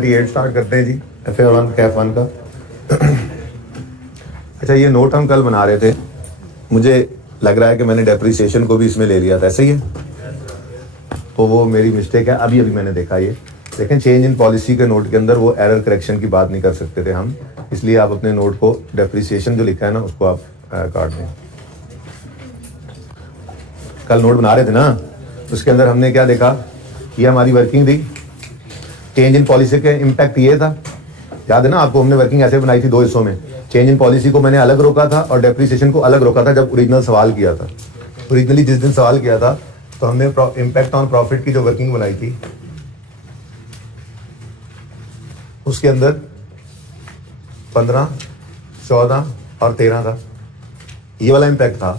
28 start करते हैं जी FA1 Kaif 1 का। अच्छा, ये नोट हम कल बना रहे थे, मुझे लग रहा है कि मैंने डेप्रिसिएशन को भी इसमें ले लिया था, ऐसे ही है, तो वो मेरी मिस्टेक है। अभी मैंने देखा ये, लेकिन चेंज इन पॉलिसी के नोट के अंदर वो एरर करेक्शन की बात नहीं कर सकते थे हम, इसलिए आप अपने नोट को डेप्रिसिएशन जो लिखा है ना उसको आप काट दें। कल नोट बना रहे थे ना, उसके अंदर हमने क्या देखा, ये हमारी वर्किंग थी, चेंज इन पॉलिसी का इम्पैक्ट ये था, याद है ना आपको, हमने वर्किंग ऐसे बनाई थी दो हिस्सों में। चेंज इन पॉलिसी को मैंने अलग रोका था और डेप्रिसिएशन को अलग रोका था जब ओरिजिनल सवाल किया था। ओरिजिनली जिस दिन सवाल किया था तो हमने इम्पैक्ट ऑन प्रॉफिट की जो वर्किंग बनाई थी उसके अंदर 15, 14 और 13 था। ये वाला इम्पैक्ट था।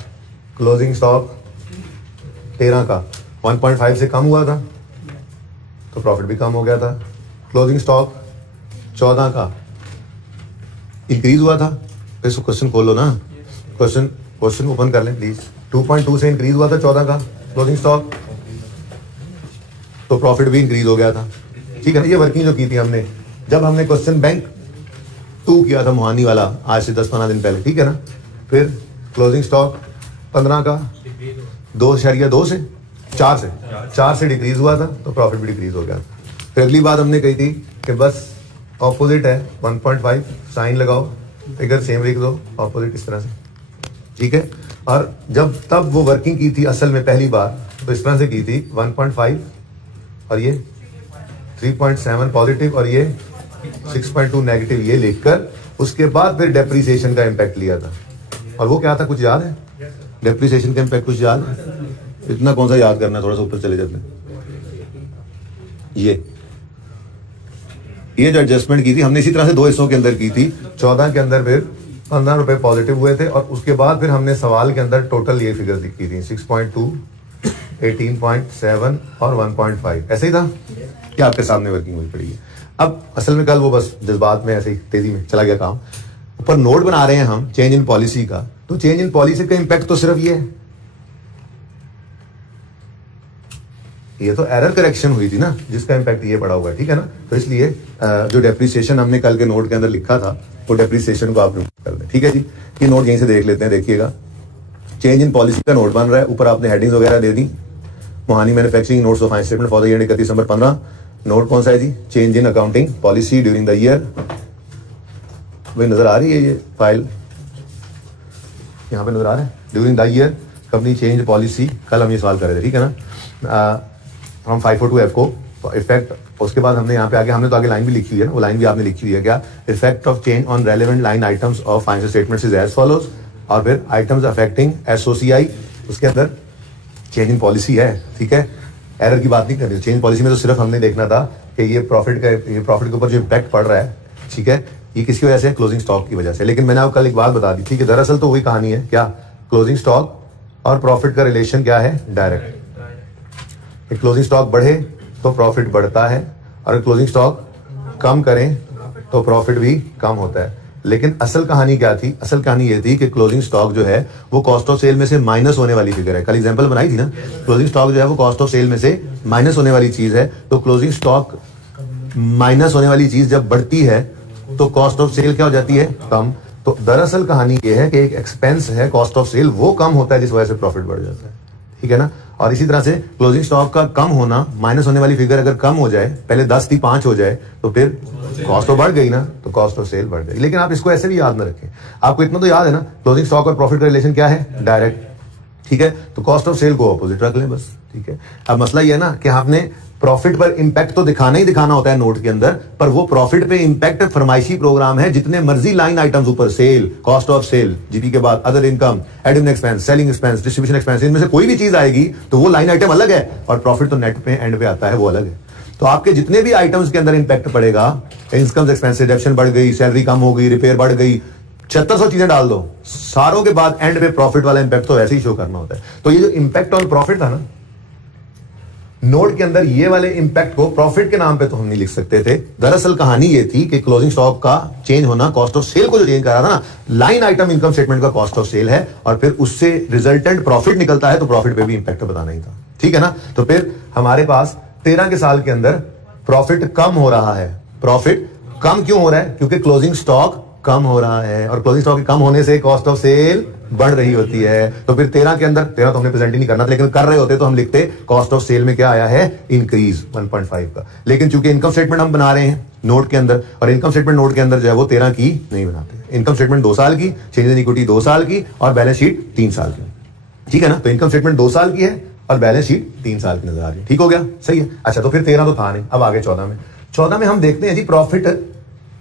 क्लोजिंग स्टॉक 13 का 1.5 से कम हुआ था तो प्रॉफिट भी कम हो गया था। क्लोजिंग स्टॉक 14 का इंक्रीज हुआ था। इसको क्वेश्चन खोलो ना, क्वेश्चन ओपन कर लें प्लीज। 2.2 से इंक्रीज हुआ था 14 का क्लोजिंग स्टॉक, तो प्रॉफिट भी इंक्रीज हो गया था। ठीक है ना, ये वर्किंग जो की थी हमने जब हमने क्वेश्चन बैंक 2 किया था मोहानी वाला आज से 10-15 दिन पहले, ठीक है ना। फिर क्लोजिंग स्टॉक 15 का 2.2 से 4 से डिक्रीज हुआ था तो प्रॉफिट भी डिक्रीज हो गया था। फिर अगली बात हमने कही थी कि बस ऑपोजिट है 1.5, साइन लगाओ, फिगर सेम लिख दो, ऑपोजिट इस तरह से, ठीक है। और जब तब वो वर्किंग की थी असल में पहली बार तो इस तरह से की थी 1.5 और ये 3.7 पॉजिटिव और ये 6.2 नेगेटिव, ये लिखकर उसके बाद फिर डेप्रिसिएशन का इम्पैक्ट लिया था। और वो क्या था, कुछ याद है? डेप्रिसिएशन का इम्पैक्ट कुछ याद है? इतना कौन सा याद करना है, थोड़ा सा ऊपर चले जाते हैं। ये जो एडजस्टमेंट की थी हमने इसी तरह से दो हिस्सों के अंदर की थी। 14 के अंदर फिर 15 रुपए पॉजिटिव हुए थे और उसके बाद फिर हमने सवाल के अंदर टोटल ये फिगर लिखी थी 6.2, 18.7 और 1.5, ऐसे ही था क्या आपके सामने वर्किंग हुई पड़ी है। अब असल में कल वो बस जज्बात में ऐसे ही तेजी में चला गया काम। ऊपर नोट बना रहे हैं हम चेंज इन पॉलिसी का, तो चेंज इन पॉलिसी का इम्पैक्ट तो सिर्फ ये तो एरर करेक्शन हुई थी ना जिसका इम्पैक्ट ये पड़ा हुआ है, ठीक है ना। तो इसलिए जो डेप्रिसिएशन हमने कल के नोट के अंदर लिखा था वो डेप्रिसिएशन को आप रिमूव कर दें, ठीक है जी। ये नोट यहीं से देख लेते हैं, देखिएगा चेंज इन पॉलिसी का नोट बन रहा है। ऊपर आपने हेडिंग्स वगैरह दे दी, Mohani manufacturing notes of financial statement for the year 31 December 15। Note कौन सा है जी? Change in accounting policy during the year. वही नजर आ रही है ये फाइल, यहाँ पे नजर आ रहा है, during the year company change policy. कल हम ये सवाल कर रहे थे, ठीक है ना। हम 542F को इफेक्ट, उसके बाद हमने यहाँ पे आगे, हमने तो आगे लाइन भी लिखी हुई है, वो लाइन भी आपने लिखी हुई है क्या, effect of change on relevant line items of financial statements is as follows. और फिर आइटम्स अफेक्टिंग SOCI, उसके अंदर चेंज इन पॉलिसी है, ठीक है। एरर की बात नहीं करनी, चेंज पॉलिसी में तो सिर्फ हमने देखना था कि ये प्रॉफिट के ऊपर जो इम्पैक्ट पड़ रहा है, ठीक है, ये किसकी वजह से? क्लोजिंग स्टॉक की वजह से। लेकिन मैंने आपको कल एक बात बता दी थी कि दरअसल तो वही कहानी है, क्या, क्लोजिंग स्टॉक और प्रॉफिट का रिलेशन क्या है? डायरेक्ट। क्लोजिंग स्टॉक बढ़े तो प्रॉफिट बढ़ता है और क्लोजिंग स्टॉक कम करें तो प्रॉफिट भी कम होता है। लेकिन असल कहानी क्या थी? असल कहानी ये थी कि क्लोजिंग स्टॉक जो है वो कॉस्ट ऑफ सेल में से माइनस होने वाली फिगर है। कल एग्जांपल बनाई थी ना, क्लोजिंग स्टॉक जो है वो कॉस्ट ऑफ सेल में से माइनस होने वाली चीज है। तो क्लोजिंग स्टॉक माइनस होने वाली चीज जब बढ़ती है तो कॉस्ट ऑफ सेल क्या हो जाती है? कम। तो दरअसल कहानी ये है कि एक एक्सपेंस है कॉस्ट ऑफ सेल, वो कम होता है जिस वजह से प्रॉफिट बढ़ जाता है, ठीक है ना। और इसी तरह से क्लोजिंग स्टॉक का कम होना, माइनस होने वाली फिगर अगर कम हो जाए, पहले 10 थी 5 हो जाए, तो फिर कॉस्ट तो बढ़ गई ना, तो कॉस्ट ऑफ सेल बढ़ जाएगी। लेकिन आप इसको ऐसे भी याद ना रखें, आपको इतना तो याद है ना, क्लोजिंग स्टॉक और प्रॉफिट का रिलेशन क्या है? डायरेक्ट, ठीक है। तो कॉस्ट ऑफ सेल को ऑपोजिट रख लें बस, ठीक है। अब मसला ये है ना कि आपने प्रॉफिट पर इंपैक्ट तो दिखाना ही दिखाना होता है नोट के अंदर, पर वो प्रॉफिट पे इंपैक्ट फरमाइशी प्रोग्राम है। जितने मर्जी लाइन आइटम्स ऊपर, sale, cost of sale, GP के बाद other income, admin expense, selling expense, distribution expense, इनमें से कोई भी चीज आएगी तो वो लाइन आइटम अलग है और प्रॉफिट तो नेट पे एंड पे आता है, वो अलग है। तो आपके जितने भी आइटम्स के अंदर इंपैक्ट पड़ेगा, इनकम एक्सपेंस, डिडक्शन बढ़ गई, सैलरी कम हो गई, रिपेयर बढ़ गई, 7600 चीजें डाल दो, सारों के बाद एंड पे प्रॉफिट वाला इंपैक्ट तो ऐसे ही शो करना होता है। तो ये जो इंपैक्ट ऑन प्रॉफिट था ना नोट के अंदर, ये वाले इंपैक्ट को प्रॉफिट के नाम पे तो हम नहीं लिख सकते थे। दरअसल कहानी ये थी कि क्लोजिंग स्टॉक का चेंज होना कॉस्ट ऑफ सेल को जो चेंज करा था ना, लाइन आइटम इनकम स्टेटमेंट का कॉस्ट ऑफ सेल है और फिर उससे रिजल्टेंट प्रॉफिट निकलता है, तो प्रॉफिट पे भी इंपैक्ट बताना ही था, ठीक है ना। तो फिर हमारे पास 13 के साल के अंदर प्रॉफिट कम हो रहा है, प्रॉफिट कम क्यों हो रहा है? क्योंकि क्लोजिंग स्टॉक कम हो रहा है, और क्लोजिंग स्टॉक के कम होने से कॉस्ट ऑफ सेल बढ़ रही होती है। तो फिर 13 के अंदर, 13 तो हमने प्रेजेंट ही नहीं करना था, लेकिन कर रहे होते तो हम लिखते कॉस्ट ऑफ सेल में क्या आया है? इंक्रीज 1.5 का। लेकिन चूंकि इनकम स्टेटमेंट हम बना रहे हैं नोट के अंदर, और इनकम स्टेटमेंट नोट के अंदर जो है वो 13 की नहीं बनाते। इनकम स्टेटमेंट 2 साल की, चेंज इन इक्विटी 2 साल की, और बैलेंस शीट 3 साल की। ठीक है ना? तो इनकम स्टेटमेंट 2 साल की है और बैलेंस शीट 3 साल की नजर आ रही है। ठीक हो गया? सही है। अच्छा, तो फिर 13 तो था नहीं, अब आगे 14 में। 14 में हम देखते हैं जी प्रॉफिट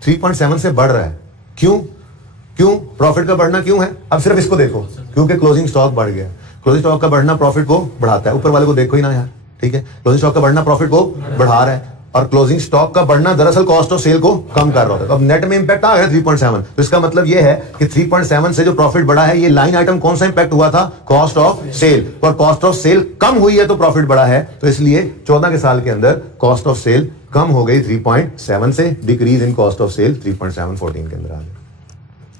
3.7 से बढ़ रहा है। क्यों? प्रॉफिट का बढ़ना क्यों है? अब सिर्फ इसको देखो, क्योंकि क्लोजिंग स्टॉक बढ़ गया। क्लोजिंग स्टॉक का बढ़ना प्रॉफिट को बढ़ाता है। ऊपर वाले को देखो ही ना यार, ठीक है? क्लोजिंग स्टॉक का बढ़ना प्रॉफिट को बढ़ा रहा है, और क्लोजिंग स्टॉक का बढ़ना दरअसल कॉस्ट ऑफ सेल को कम कर रहा होता है। तो अब नेट में इंपैक्ट आ गया 3.7। तो इसका मतलब यह है कि 3.7 से जो प्रॉफिट बढ़ा है, ये लाइन आइटम कौन सा इंपैक्ट हुआ था? Cost of sale. और कॉस्ट ऑफ सेल कम हुई है तो प्रॉफिट बढ़ा है। तो इसलिए 14 के साल के अंदर कॉस्ट ऑफ सेल कम हो गई 3.7 से, decrease in cost of sale 3.7 14 के अंदर आ गई।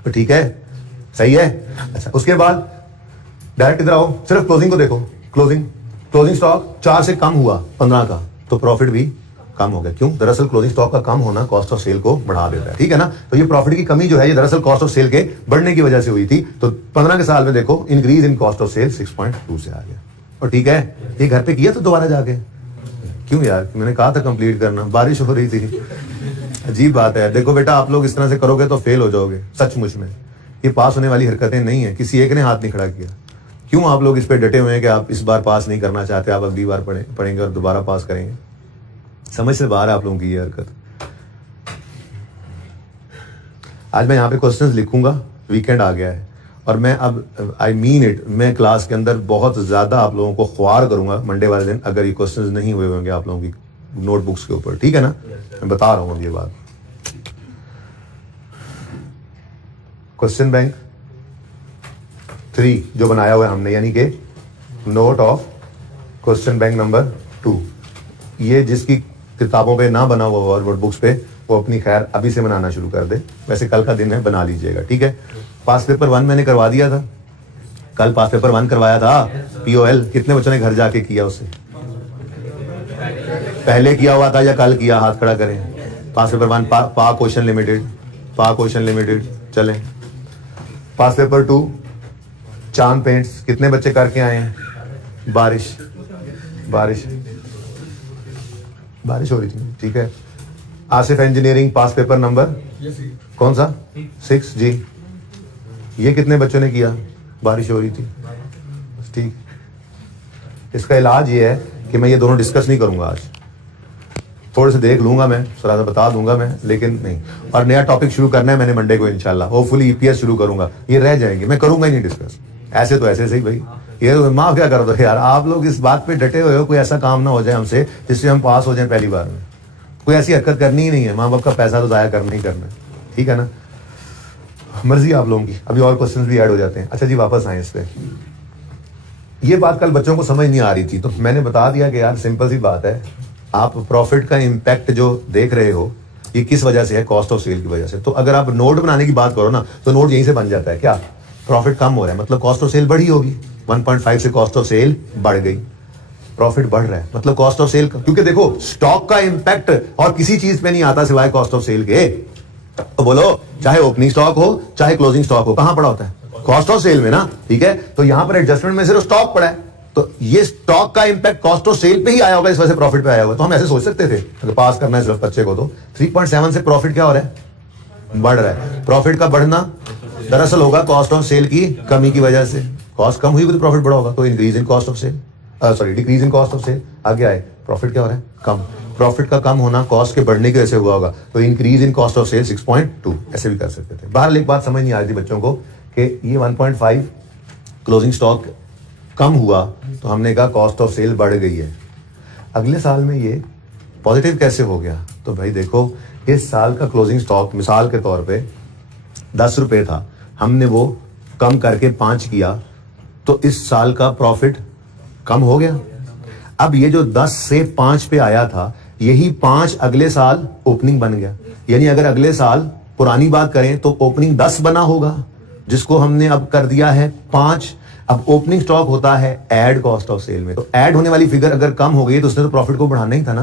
तो ठीक है, सही है। अच्छा, उसके बाद डायरेक्ट इधर आओ, सिर्फ क्लोजिंग को देखो। क्लोजिंग स्टॉक 4 से कम हुआ 15 का, तो प्रॉफिट भी कम हो गया। क्यों? दरअसल क्लोजिंग स्टॉक का कम होना कॉस्ट ऑफ सेल को बढ़ा देता है। ठीक है ना? तो ये प्रॉफिट की कमी जो है, ये दरअसल कॉस्ट ऑफ सेल के बढ़ने की वजह से हुई थी। तो 15 के साल में देखो increase in cost of sale 6.2 से आ गया। और ठीक है, ये घर पे किया तो दोबारा जाके? क्यों यार? मैंने कहा था कंप्लीट करना, बारिश हो रही थी। अजीब बात है। देखो बेटा, आप लोग इस तरह से करोगे तो फेल हो जाओगे सचमुच में। ये पास होने वाली हरकतें नहीं है। किसी एक ने हाथ नहीं खड़ा किया। क्यों आप लोग इस पे डटे हुए हैं कि आप इस बार पास नहीं करना चाहते, आप अगली बार पढ़ेंगे और दोबारा पास करेंगे? समझ से बाहर है आप लोगों की ये हरकत। आज मैं यहाँ पे क्वेश्चंस लिखूंगा, वीकेंड आ गया है, और मैं अब आई मीन इट, मैं क्लास के अंदर बहुत ज्यादा आप लोगों को ख्वार करूंगा मंडे वाले दिन, अगर ये क्वेश्चंस नहीं हुए होंगे आप लोगों की नोटबुक्स के ऊपर। ठीक है ना? मैं बता रहा हूं ये बात। क्वेश्चन बैंक 3 जो बनाया हुआ है हमने, यानी कि note of question bank number 2, ये जिसकी किताबों पे ना बना हुआ और वर्ड बुक्स पे, वो अपनी खैर अभी से बनाना शुरू कर दे। वैसे कल का दिन है, बना लीजिएगा। ठीक है? पास पेपर 1 मैंने करवा दिया था कल, पास पेपर 1 करवाया था POL। कितने बच्चों ने घर जाके किया उसे? पहले किया हुआ था या कल किया? हाथ खड़ा करें। पास पेपर 1 पा क्वेश्चन लिमिटेड चलें। पास पेपर 2 चांद पेंट्स, कितने बच्चे करके आए हैं? बारिश हो रही थी। ठीक है? Asif engineering pass paper number कौन सा? 6 जी। ये कितने बच्चों ने किया? बारिश हो रही थी। ठीक, इसका इलाज ये है कि मैं ये दोनों डिस्कस नहीं करूंगा आज। थोड़े से देख लूंगा मैं, थोड़ा सा बता दूंगा मैं, लेकिन नहीं। और नया टॉपिक शुरू करना है मैंने मंडे को इंशाल्लाह, होपफुली EPS शुरू करूंगा। ये रह जाएंगे, मैं करूंगा ही नहीं डिस्कस। ऐसे तो ऐसे सही भाई, ये तो माफ क्या कर दो यार। आप लोग इस बात पे डटे हुए हो, कोई ऐसा काम ना हो जाए हमसे जिससे हम पास हो जाए पहली बार में। कोई ऐसी हरकत करनी ही नहीं है। माँ बाप का पैसा तो जाया करना ही करना है। ठीक है ना? मर्जी आप लोगों की। अभी और क्वेश्चंस भी ऐड हो जाते हैं। अच्छा जी, वापस आए इस पे। ये बात कल बच्चों को समझ नहीं आ रही थी, तो मैंने बता दिया कि यार सिंपल सी बात है, आप प्रॉफिट का इंपैक्ट जो देख रहे हो ये किस वजह से है? कॉस्ट ऑफ सेल की वजह से। तो अगर आप नोट बनाने की बात करो ना, तो नोट यहीं से बन जाता है। क्या? प्रॉफिट कम हो रहा है मतलब कॉस्ट ऑफ सेल बढ़ी होगी। 1.5 से कॉस्ट ऑफ सेल बढ़ गई, प्रॉफिट बढ़ रहा है मतलब कॉस्ट ऑफ सेल। क्योंकि देखो, स्टॉक का इंपैक्ट और किसी चीज पे नहीं आता सिवाय कॉस्ट ऑफ सेल के। तो बोलो, चाहे ओपनिंग स्टॉक हो चाहे क्लोजिंग स्टॉक हो, कहां पड़ा होता है? कॉस्ट ऑफ सेल में ना। ठीक है? तो यहां पर एडजस्टमेंट में सिर्फ स्टॉक पड़ा है, तो ये स्टॉक का इंपैक्ट कॉस्ट ऑफ सेल पे ही आया होगा, इस वजह से प्रॉफिट पे आया होगा। तो हम ऐसे सोच सकते थे अगर पास करना है सिर्फ बच्चे को, तो 3.7 से प्रॉफिट क्या हो रहा है? बढ़ रहा है। प्रॉफिट का बढ़ना दरअसल होगा कॉस्ट ऑफ सेल की कमी की वजह से। कॉस्ट कम हुई तो प्रॉफिट बढ़ा होगा, तो increase in cost of sale, sorry decrease in cost of sale. आगे आए, प्रॉफिट क्या हो रहा है? कम। प्रॉफिट का कम होना कॉस्ट के बढ़ने की वजह से हुआ होगा, तो increase in cost of sale 6.2। ऐसे भी कर सकते थे। बहरहाल एक बात समझ नहीं आ रही थी बच्चों को कि ये 1.5 क्लोजिंग स्टॉक कम हुआ तो हमने कहा कॉस्ट ऑफ सेल बढ़ गई है। अगले साल में ये पॉजिटिव कैसे हो गया? तो भाई देखो, इस साल का क्लोजिंग स्टॉक मिसाल के तौर पे 10 रुपए था, हमने वो कम करके 5 किया, तो इस साल का प्रॉफिट कम हो गया। अब ये जो 10 से 5 पे आया था, यही 5 अगले साल ओपनिंग बन गया। यानी अगर अगले साल पुरानी बात करें तो ओपनिंग 10 बना होगा, जिसको हमने अब कर दिया है 5। अब ओपनिंग स्टॉक होता है ऐड कॉस्ट ऑफ सेल में, तो ऐड होने वाली फिगर अगर कम हो गई तो उसने तो प्रॉफिट को बढ़ाना ही था ना।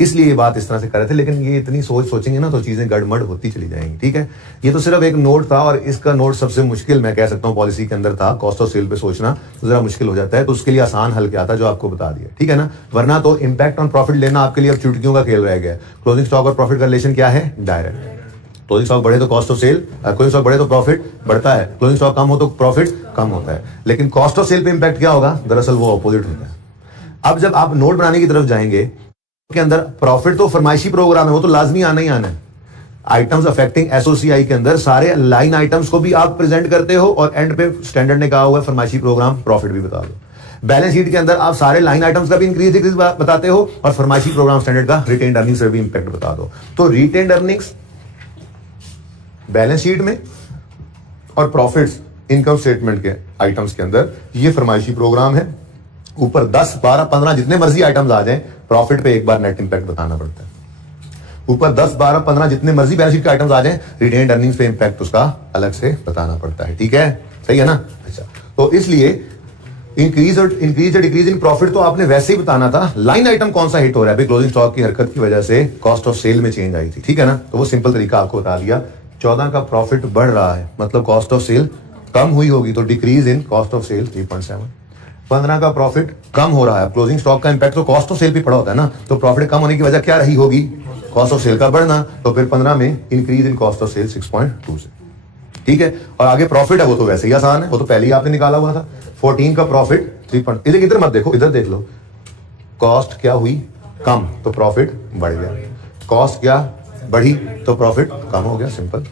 इसलिए ये बात इस तरह से कर रहे थे, लेकिन ये इतनी सोचेंगे ना तो चीजें गड़बड़ होती चली जाएंगी। ठीक है, ये तो सिर्फ एक नोट था, और इसका नोट सबसे मुश्किल मैं कह सकता हूँ पॉलिसी के अंदर था। कॉस्ट ऑफ सेल पे सोचना तो जरा मुश्किल हो जाता है, तो उसके लिए आसान हल क्या था जो आपको बता दिया। ठीक है ना, वरना तो इंपैक्ट ऑन प्रॉफिट लेना आपके लिए अब चुटकियों का खेल रह गया। क्लोजिंग स्टॉक और प्रॉफिट का रिलेशन क्या है? डायरेक्ट। क्लोजिंग स्टॉक बढ़े तो cost of sale, closing stock बढ़े तो प्रॉफिट बढ़ता है, क्लोजिंग स्टॉक कम हो तो प्रॉफिट कम होता है। लेकिन कॉस्ट ऑफ सेल पे इंपैक्ट क्या होगा? दरअसल वो ऑपोजिट होता है। अब जब आप नोट बनाने की तरफ जाएंगे के अंदर प्रॉफिट तो फरमाइशी प्रोग्राम है, वो तो लाजमी आना ही आना है। आइटम्स अफेक्टिंग एसओसीआई के अंदर सारे लाइन आइटम्स को भी आप प्रेजेंट करते हो, और एंड पे स्टैंडर्ड ने कहा हुआ है फरमाइशी प्रोग्राम प्रॉफिट भी बता दो। बैलेंस शीट के अंदर आप सारे लाइन आइटम्स का भी इंक्रीज डिक्रीज बताते हो, और फरमाइशी प्रोग्राम स्टैंडर्ड का रिटेन्ड अर्निंग्स से भी इंपैक्ट बता दो। तो रिटेन्ड अर्निंग्स बैलेंस शीट में और प्रॉफिट्स इनकम स्टेटमेंट के आइटम्स के अंदर ये फरमाइशी प्रोग्राम है। ऊपर 10, 12, 15 जितने मर्जी आइटम्स आ जाएं, प्रॉफिट पे एक बार नेट इंपैक्ट बताना पड़ता है। ऊपर 10, 12, 15 जितने मर्जी बैलेंस शीट के आइटम्स आ जाएं, रिटेन्ड अर्निंग्स पे इंपैक्ट उसका अलग से बताना पड़ता है। ठीक है, सही है ना? अच्छा, तो इसलिए इंक्रीज या डिक्रीज इन प्रॉफिट तो आपने वैसे ही बताना था। लाइन आइटम कौन सा हिट हो रहा है? क्लोजिंग स्टॉक की हरकत की वजह से कॉस्ट ऑफ सेल में चेंज आई थी। ठीक है ना, तो वो सिंपल तरीका आपको बता दिया। 14 का प्रॉफिट बढ़ रहा है, मतलब कॉस्ट ऑफ सेल कम हुई होगी, तो decrease in cost of sale 3.7। 15 का प्रॉफिट कम हो रहा है, क्लोजिंग स्टॉक का इंपैक्ट तो कॉस्ट ऑफ सेल पे पड़ा होता है ना, तो प्रॉफिट कम होने की वजह क्या रही होगी? कॉस्ट ऑफ सेल का बढ़ना। तो फिर 15 में increase in cost of sale 6.2 से। ठीक है, और आगे प्रॉफिट है वो तो वैसे ही आसान है, वो तो पहले ही आपने निकाला हुआ था। 14 का प्रॉफिट 3. इधर मत देखो, इधर देख लो। कॉस्ट क्या हुई? कम, तो प्रॉफिट बढ़ गया। कॉस्ट क्या बढ़ी? तो प्रॉफिट कम हो गया। सिंपल।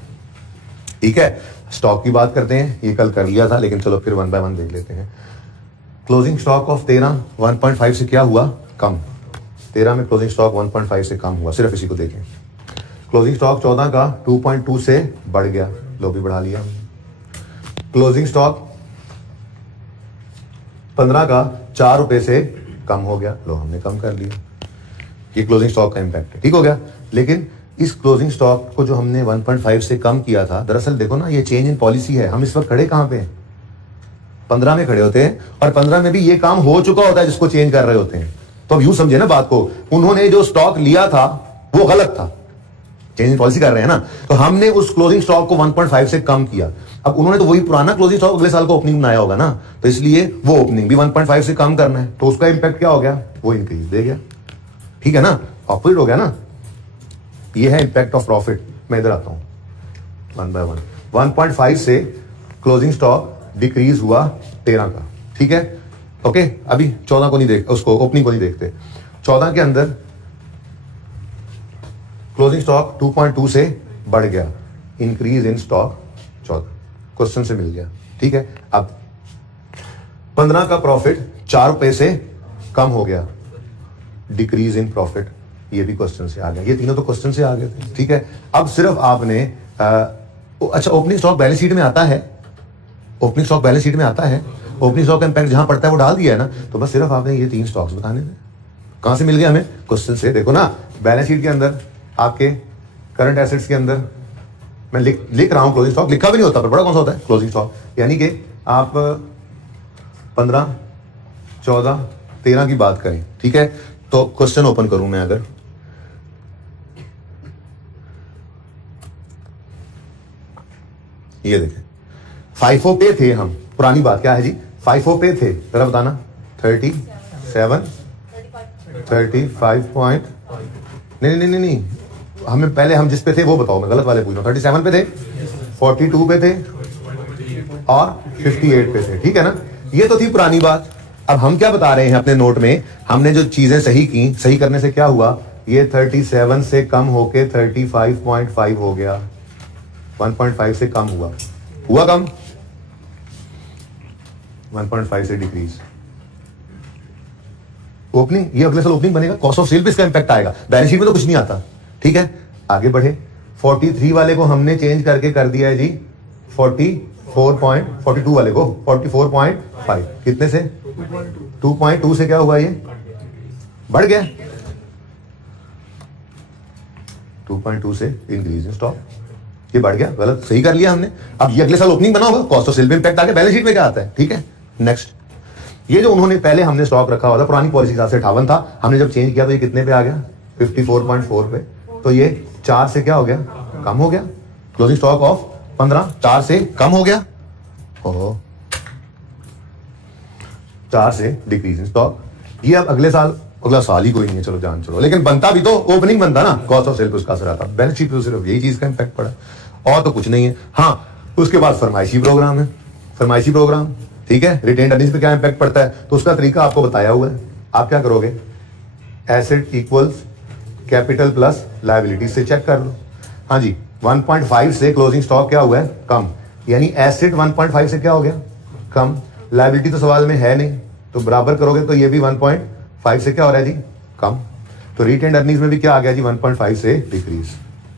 ठीक है, स्टॉक की बात करते हैं, ये कल कर लिया था, लेकिन चलो फिर 1 बाय 1 देख लेते हैं। क्लोजिंग स्टॉक ऑफ 13 1.5 से क्या हुआ? कम। 13 में क्लोजिंग स्टॉक 1.5 से कम हुआ, सिर्फ इसी को देखें। क्लोजिंग स्टॉक 14 का 2.2 से बढ़ गया, लो भी बढ़ा लिया। क्लोजिंग स्टॉक 15 का 4 रुपए से कम हो गया, लो हमने कम कर लिया। ये क्लोजिंग स्टॉक का इंपैक्ट है। ठीक हो गया, लेकिन इस क्लोजिंग स्टॉक को जो हमने 1.5 से कम किया था, दरअसल देखो ना, ये चेंज इन पॉलिसी है। हम इस वक्त खड़े कहां पे हैं? 15 में खड़े होते हैं, और 15 में भी ये काम हो चुका होता है जिसको चेंज कर रहे होते हैं। तो अब यूं समझे ना बात को, उन्होंने जो स्टॉक लिया था वो गलत था, चेंज इन पॉलिसी कर रहे हैं ना, तो हमने उस क्लोजिंग स्टॉक को 1.5 से कम किया। अब उन्होंने तो वही पुराना क्लोजिंग स्टॉक अगले साल को ओपनिंग बनाया होगा ना, तो इसलिए वो ओपनिंग भी 1.5 से कम करना है, तो उसका इंपैक्ट क्या हो गया? वो इंक्रीज दे गया। ठीक है ना, ऑपोजिट हो गया ना। ये है इंपैक्ट ऑफ प्रॉफिट। मैं इधर आता हूं 1 बाय 1। 1.5 से क्लोजिंग स्टॉक डिक्रीज हुआ 13 का। ठीक है, ओके। अभी 14 को नहीं देख, उसको ओपनिंग को नहीं देखते। 14 के अंदर क्लोजिंग स्टॉक 2.2 से बढ़ गया, इंक्रीज इन स्टॉक 14 क्वेश्चन से मिल गया। ठीक है, अब 15 का प्रॉफिट 4 रुपए से कम हो गया, डिक्रीज इन प्रॉफिट, ये भी क्वेश्चन से आ गया। ये तीनों तो क्वेश्चन से आ गए थे। ठीक है, अब सिर्फ आपने अच्छा, ओपनिंग स्टॉक बैलेंस शीट में आता है, ओपनिंग स्टॉक बैलेंस शीट में आता है, ओपनिंग स्टॉक का इंपैक्ट जहां पड़ता है वो डाल दिया है ना, तो बस सिर्फ आपने ये 3 स्टॉक्स बताने थे। कहां से मिल गया हमें? क्वेश्चन से। देखो ना, बैलेंस शीट के अंदर आपके करंट एसेट्स के अंदर मैं लिख रहा हूं क्लोजिंग स्टॉक, लिखा भी नहीं होता पर बड़ा कौन सा होता है? Closing stock. यानी कि आप 15, 14, 13 की बात करें। ठीक है, तो क्वेश्चन ओपन करूं मैं, अगर ये देखें, FIFO पे थे हम, पुरानी बात क्या है जी? FIFO पे थे, जरा बताना। 37, 35 पॉइंट, नहीं, हमें पहले हम जिस पे थे वो बताओ, मैं गलत वाले पूछ रहा हूं। 37 पे थे, 42 पे थे, और 58 पे थे। ठीक है ना, ये तो थी पुरानी बात। अब हम क्या बता रहे हैं अपने नोट में? हमने जो चीजें सही की, सही करने से क्या हुआ? ये 37 से कम होके 35.5 हो गया, 1.5 से कम हुआ कम, 1.5 से डिक्रीज। ओपनिंग, ये अगले साल ओपनिंग बनेगा, कॉस्ट ऑफ सेल पे इसका इंपैक्ट आएगा, बैलेंस शीट में तो कुछ नहीं आता। ठीक है, आगे बढ़े। 43 वाले को हमने चेंज करके कर दिया है जी 42 वाले को 44.5। कितने से? 2.2 से क्या हुआ? ये बढ़ गया, 2.2 से इंक्रीज इन स्टॉक, ये बढ़ गया। गलत, सही कर लिया हमने। अब ये अगले साल ओपनिंग बना होगा, कॉस्ट ऑफ सेल पे इंपैक्ट आ गया, बैलेंस शीट में क्या आता है? ठीक है, नेक्स्ट। ये जो उन्होंने पहले हमने स्टॉक रखा हुआ था, पुरानी पॉलिसी के हिसाब से 58 था, हमने जब चेंज किया तो ये कितने पे आ गया? 54.4 पे, तो ये 4 से क्या हो गया, कम हो गया। क्लोजिंग स्टॉक ऑफ 15 4 से कम हो गया, ओहो 4 से डिक्रीज इन स्टॉक। ये अब अगला साल ही कोई नहीं है, चलो जान छोड़ो, लेकिन बनता भी तो ओपनिंग बनता ना, कॉस्ट ऑफ सेल पे उसका असर आता, बैलेंस शीट पे सिर्फ यही चीज का इंपैक्ट पड़ा और तो कुछ नहीं है। हाँ, उसके बाद फरमाइशी प्रोग्राम है, फरमाइशी प्रोग्राम, ठीक है, रिटेन्ड अर्निंग्स पे क्या इंपैक्ट पड़ता है, तो उसका तरीका आपको बताया हुआ है। आप क्या करोगे, asset equals capital plus liability से चेक कर लो। हाँ जी, 1.5 से क्लोजिंग स्टॉक क्या हुआ है, कम, यानी एसेट 1.5 से क्या हो गया, कम। लायबिलिटी तो सवाल में है नहीं, तो बराबर करोगे तो ये भी 1.5 से क्या हो रहा है जी, कम। तो रिटेन्ड अर्निंग्स में भी क्या आ गया जी, 1.5 से डिक्रीज।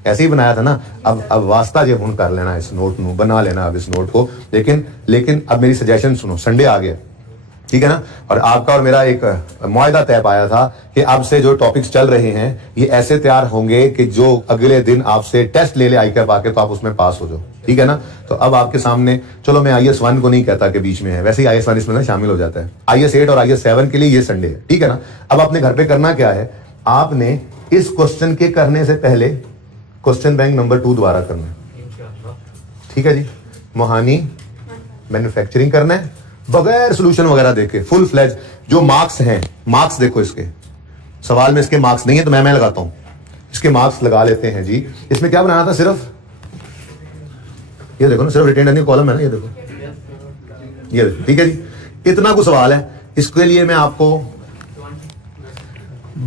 ऐसे ही बनाया था ना। अब वास्ता जो हुन कर लेना, इस नोट ਨੂੰ बना लेना अब इस नोट को। लेकिन अब मेरी सजेशन सुनो, संडे आ गया, ठीक है ना, और आपका और मेरा एक मुआहदा तय पाया था कि अब से जो टॉपिक्स चल रहे हैं ये ऐसे तैयार होंगे कि जो अगले दिन आपसे टेस्ट ले आईकैप आके तो आप उसमें पास हो जाओ, ठीक है ना। तो अब आपके सामने, चलो मैं IAS 1 को नहीं कहता कि बीच में है, वैसे ही IAS 1 इसमें शामिल हो जाता है। IAS 8 और IAS 7 के लिए ये संडे है, ठीक है ना। अब अपने घर पे करना क्या है, आपने इस क्वेश्चन के करने से पहले क्वेश्चन बैंक नंबर 2 दोबारा करना है, ठीक है जी। मोहानी मैन्युफैक्चरिंग करना है बगैर सोल्यूशन वगैरह देखे, फुल फ्लैज। जो मार्क्स हैं, मार्क्स देखो, इसके सवाल में इसके मार्क्स नहीं है तो मैं लगाता हूं, इसके मार्क्स लगा लेते हैं जी। इसमें क्या बनाना था, सिर्फ ये देखो ना, सिर्फ रिटेन्ड अर्निंग कॉलम है ना, ये देखो, ये देखो, ठीक है जी। इतना कुछ सवाल है, इसके लिए मैं आपको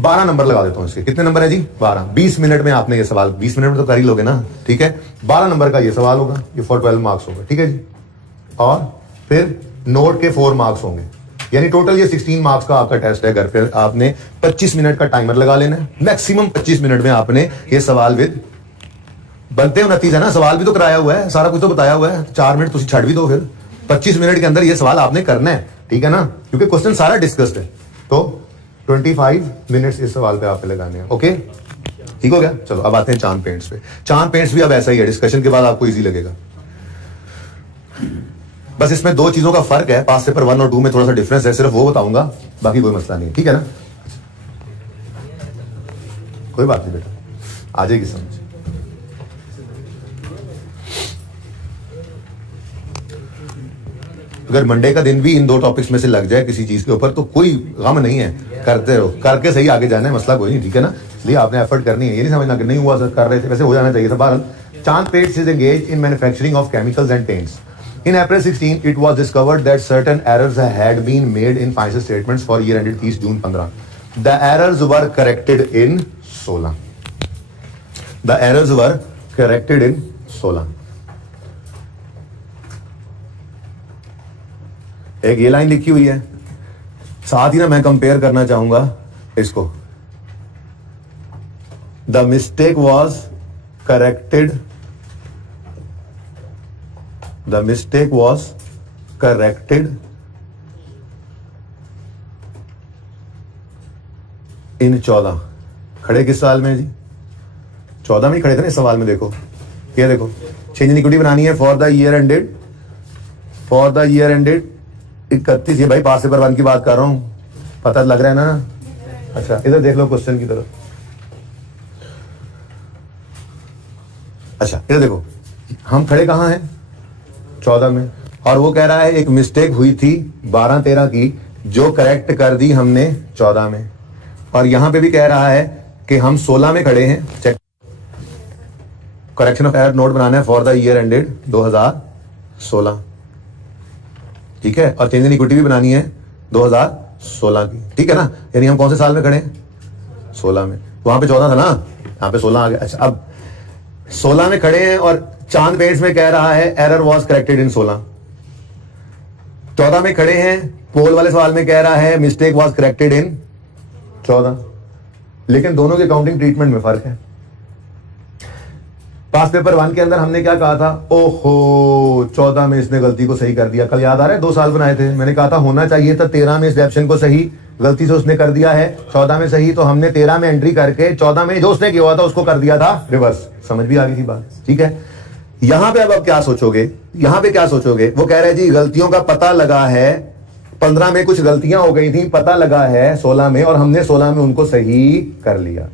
12 नंबर लगा देता हूं। इसके कितने नंबर है जी, 12। 20 मिनट में आपने ये सवाल, 20 मिनट में तो कर ही लोगे ना, ठीक है। 12 नंबर का ये सवाल होगा, ये फॉर 12 मार्क्स होगा, ठीक है जी। और फिर नोट के 4 मार्क्स होंगे, यानी टोटल ये 16 मार्क्स का आपका टेस्ट है। घर पे आपने 25 मिनट का टाइमर लगा लेना है, मैक्सिमम 25 मिनट में आपने ये सवाल विद बनते हो नतीजा ना, सवाल भी तो कराया हुआ है, सारा कुछ तो बताया हुआ है। 4 मिनट तुम छड़ भी दो, फिर 25 मिनट के अंदर ये सवाल आपने करना है, ठीक है ना, क्योंकि क्वेश्चन सारा डिस्कस्ड है। तो 25 मिनट्स इस सवाल पे आपने लगाने हैं, ओके, ठीक हो गया। चलो अब आते हैं चांद पेंट्स पे। चांद पेंट्स भी अब ऐसा ही है, डिस्कशन के बाद आपको इजी लगेगा। बस इसमें 2 चीजों का फर्क है, पास पेपर 1 और 2 में थोड़ा सा डिफरेंस है, सिर्फ वो बताऊंगा, बाकी कोई मसला नहीं है, ठीक है ना। कोई बात नहीं बेटा, आ जाएगी समझ। अगर मंडे का दिन भी इन 2 टॉपिक्स में से लग जाए किसी चीज के ऊपर तो कोई गम नहीं है, करते रहो, करके सही आगे जाना है, मसला कोई नहीं, ठीक है ना। इसलिए आपने एफर्ट करनी है, ये नहीं समझना कि नहीं हुआ सर, कर रहे थे, वैसे हो जाना चाहिए था। बहरहाल, चांद paints is engage in manufacturing of chemicals and paints. In April 16, it was discovered that certain errors had been made in financial statements for year ended 30 June 15. The errors were corrected in 16. The errors were corrected in 16. एक ये line लिखी हुई है, साथ ही ना मैं compare करना चाहूंगा इसको। The mistake was corrected. The mistake was corrected in 14। खड़े किस साल में जी, 14 में ही खड़े थे ना इस सवाल में। देखो ये देखो, चेंज इन इक्विटी बनानी है फॉर द ईयर एंडेड 31। ये भाई पास पेपर 1 की बात कर रहा हूं, पता लग रहा है ना। अच्छा इधर देख लो क्वेश्चन की तरफ। अच्छा इधर देखो, हम खड़े कहां हैं, 14 में, और वो कह रहा है एक मिस्टेक हुई थी 12-13 की जो करेक्ट कर दी हमने 14 में, और यहां पे भी कह रहा है कि हम 16 में खड़े हैं। Check, correction of error note बनाना है फॉर द ईयर एंडेड 2016, ठीक है, और चेंज इन इक्विटी भी बनानी है 2016 की, ठीक है ना। यानी हम कौन से साल में खड़े हैं, 16 में। वहां पे 14 था ना, यहां पे 16 आ गया। अच्छा अब 16 में खड़े हैं और चांद पेंट्स में कह रहा है एरर वाज करेक्टेड इन 16। 14 में खड़े हैं, पोल वाले सवाल में कह रहा है मिस्टेक वाज करेक्टेड इन 14। लेकिन दोनों के काउंटिंग ट्रीटमेंट में फर्क है। पास पेपर 1 के अंदर हमने क्या कहा था, ओहो 14 में इसने गलती को सही कर दिया। कल याद आ रहा है 2 साल बनाए थे, मैंने कहा था होना चाहिए था 13 में इस डेप्शन को सही, गलती से उसने कर दिया है 14 में सही, तो हमने 13 में एंट्री करके 14 में जो उसने किया हुआ था उसको कर दिया था रिवर्स। समझ भी आ गई थी बात, ठीक है। यहां पे अब क्या सोचोगे, यहां पे क्या सोचोगे, वो कह रहे हैं जी गलतियों का पता लगा है, 15 में कुछ गलतियां हो गई थी, पता लगा है 16 में, और हमने 16 में उनको सही कर लिया।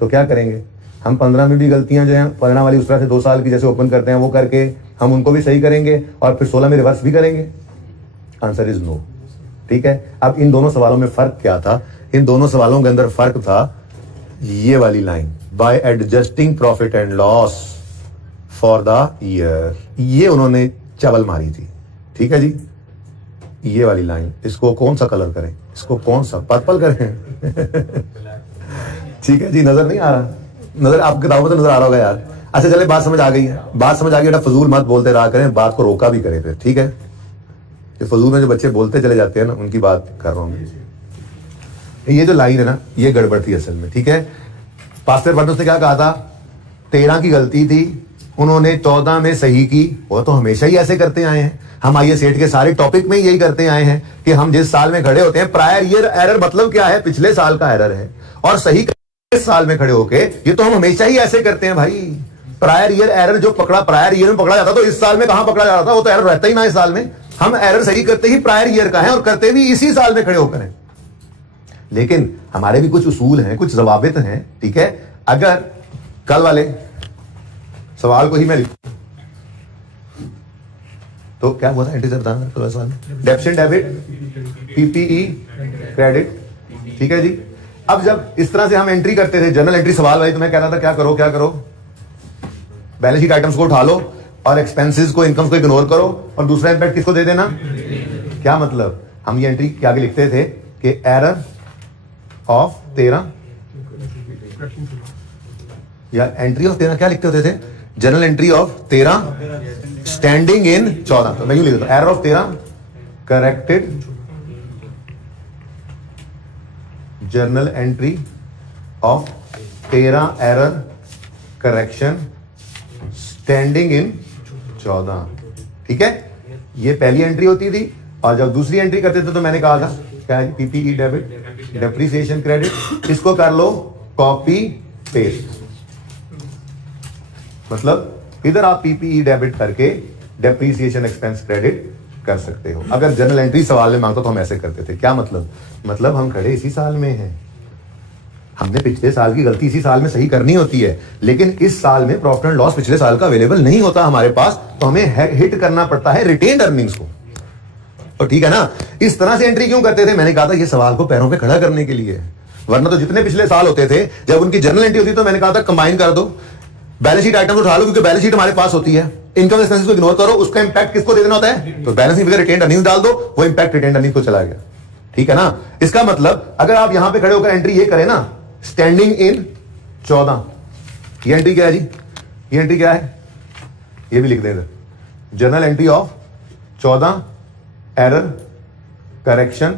तो क्या करेंगे हम 15 में भी गलतियां जो हैं परिणाम वाली उस तरह से 2 साल की जैसे ओपन करते हैं वो करके हम उनको भी सही करेंगे और फिर 16 में रिवर्स भी करेंगे? Answer is no. ठीक है, अब इन दोनों सवालों में फर्क क्या था? इन दोनों सवालों के अंदर फर्क था ये वाली line, bye adjusting profit and loss for the year, ये उन्होंने चबल मारी थी। ठीक है जी, ये वाली लाइन, इसको कौन सा कलर करें, इसको कौन सा पर्पल करें? ठीक है जी, नजर नहीं आ रहा? नजर आप किताबों से नजर आ रहा होगा यार। अच्छा चले, बात समझ आ गई है, बात समझ आ गई बेटा, फजूल मत बोलते रहा करें, बात को रोका भी करें फिर। ठीक है, ये फजूल में जो बच्चे बोलते चले जाते हैं ना, उनकी बात कर रहा हूं। ये जो लाइन है ना, ये गड़बड़ थी असल में। ठीक है, पास्टर वर्नोस ने क्या कहा था? 13 की गलती थी, उन्होंने 14 में सही की। वो तो हमेशा ही ऐसे करते आए हैं, हम आईए सेठ के सारे टॉपिक में यही करते आए हैं कि हम जिस साल में खड़े होते हैं, प्रायर ईयर एरर मतलब क्या है? पिछले साल का एरर है, और सही इस साल में खड़े होके, ये तो हम हमेशा ही ऐसे करते हैं भाई। प्रायर ईयर एरर जो पकड़ा, प्रायर ईयर में पकड़ा जाता, तो इस साल में कहां पकड़ा जाता था? वो तो एरर रहता ही ना इस साल में। हम एरर सही करते ही प्रायर ईयर का है, और करते भी इसी साल में खड़े होकर हैं। लेकिन हमारे भी कुछ उसूल हैं, कुछ जवाबित हैं। ठीक है, अगर कल वाले सवाल को ही मैं लिखूं तो क्या हुआ था? एंट्री सर था सवाल में, डेबिट डेबिट पीपीई क्रेडिट। ठीक है जी, अब जब इस तरह से हम एंट्री करते थे, जनरल एंट्री सवाल वाली, तो मैं कहता था क्या करो क्या करो, बैलेंस शीट आइटम्स को उठा लो और एक्सपेंसेस को, इनकम को इग्नोर करो, और दूसरा इंपैक्ट किसको दे देना? क्या मतलब? हम ये एंट्री क्या आगे लिखते थे कि एरर ऑफ 13, या एंट्री ऑफ 13 क्या लिखते होते थे? General entry of 13 standing in 14। तो मैं यूं लिख देता हूं, error of 13 corrected journal entry of 13 error correction standing in 14। ठीक है, ये पहली एंट्री होती थी। और जब दूसरी एंट्री करते थे तो मैंने कहा था क्या है? पीपीई डेबिट डेप्रिसिएशन क्रेडिट, इसको कर लो कॉपी पेस्ट। मतलब इधर आप पीपीई डेबिट करके डेप्रिसिएशन एक्सपेंस क्रेडिट कर सकते हो। अगर जनरल एंट्री सवाल में मांगता तो हम ऐसे करते थे। क्या मतलब? मतलब हम खड़े इसी साल में हैं, हमने पिछले साल की गलती इसी साल में सही करनी होती है, लेकिन इस साल में प्रॉफिट एंड लॉस पिछले साल का अवेलेबल नहीं होता हमारे पास, तो हमें हिट करना पड़ता है रिटेन्ड अर्निंग्स को। और ठीक है ना, इस तरह से एंट्री क्यों करते थे? मैंने कहा था ये सवाल को पैरों पे खड़ा करने के लिए, वरना तो जितने पिछले साल होते थे जब उनकी जनरल एंट्री होती तो मैंने कहा था कंबाइन कर दो, बैलेंस शीट आइटम उठा लो, क्योंकि बैलेंस शीट हमारे पास होती है, इनकम एक्सपेंसेस को इग्नोर करो, उसका इंपैक्ट किसको दे देना होता है? तो बैलेंस शीट में रिटेन्ड अर्निंग्स डाल दो, वो इंपैक्ट रिटेन्ड अर्निंग्स को चला गया। ठीक है ना, इसका मतलब अगर आप यहां पे खड़े होकर एंट्री ये करें ना, स्टैंडिंग इन 14, ये एंट्री क्या है जी? ये एंट्री क्या है? ये भी लिख दें इधर, journal entry of 14 error correction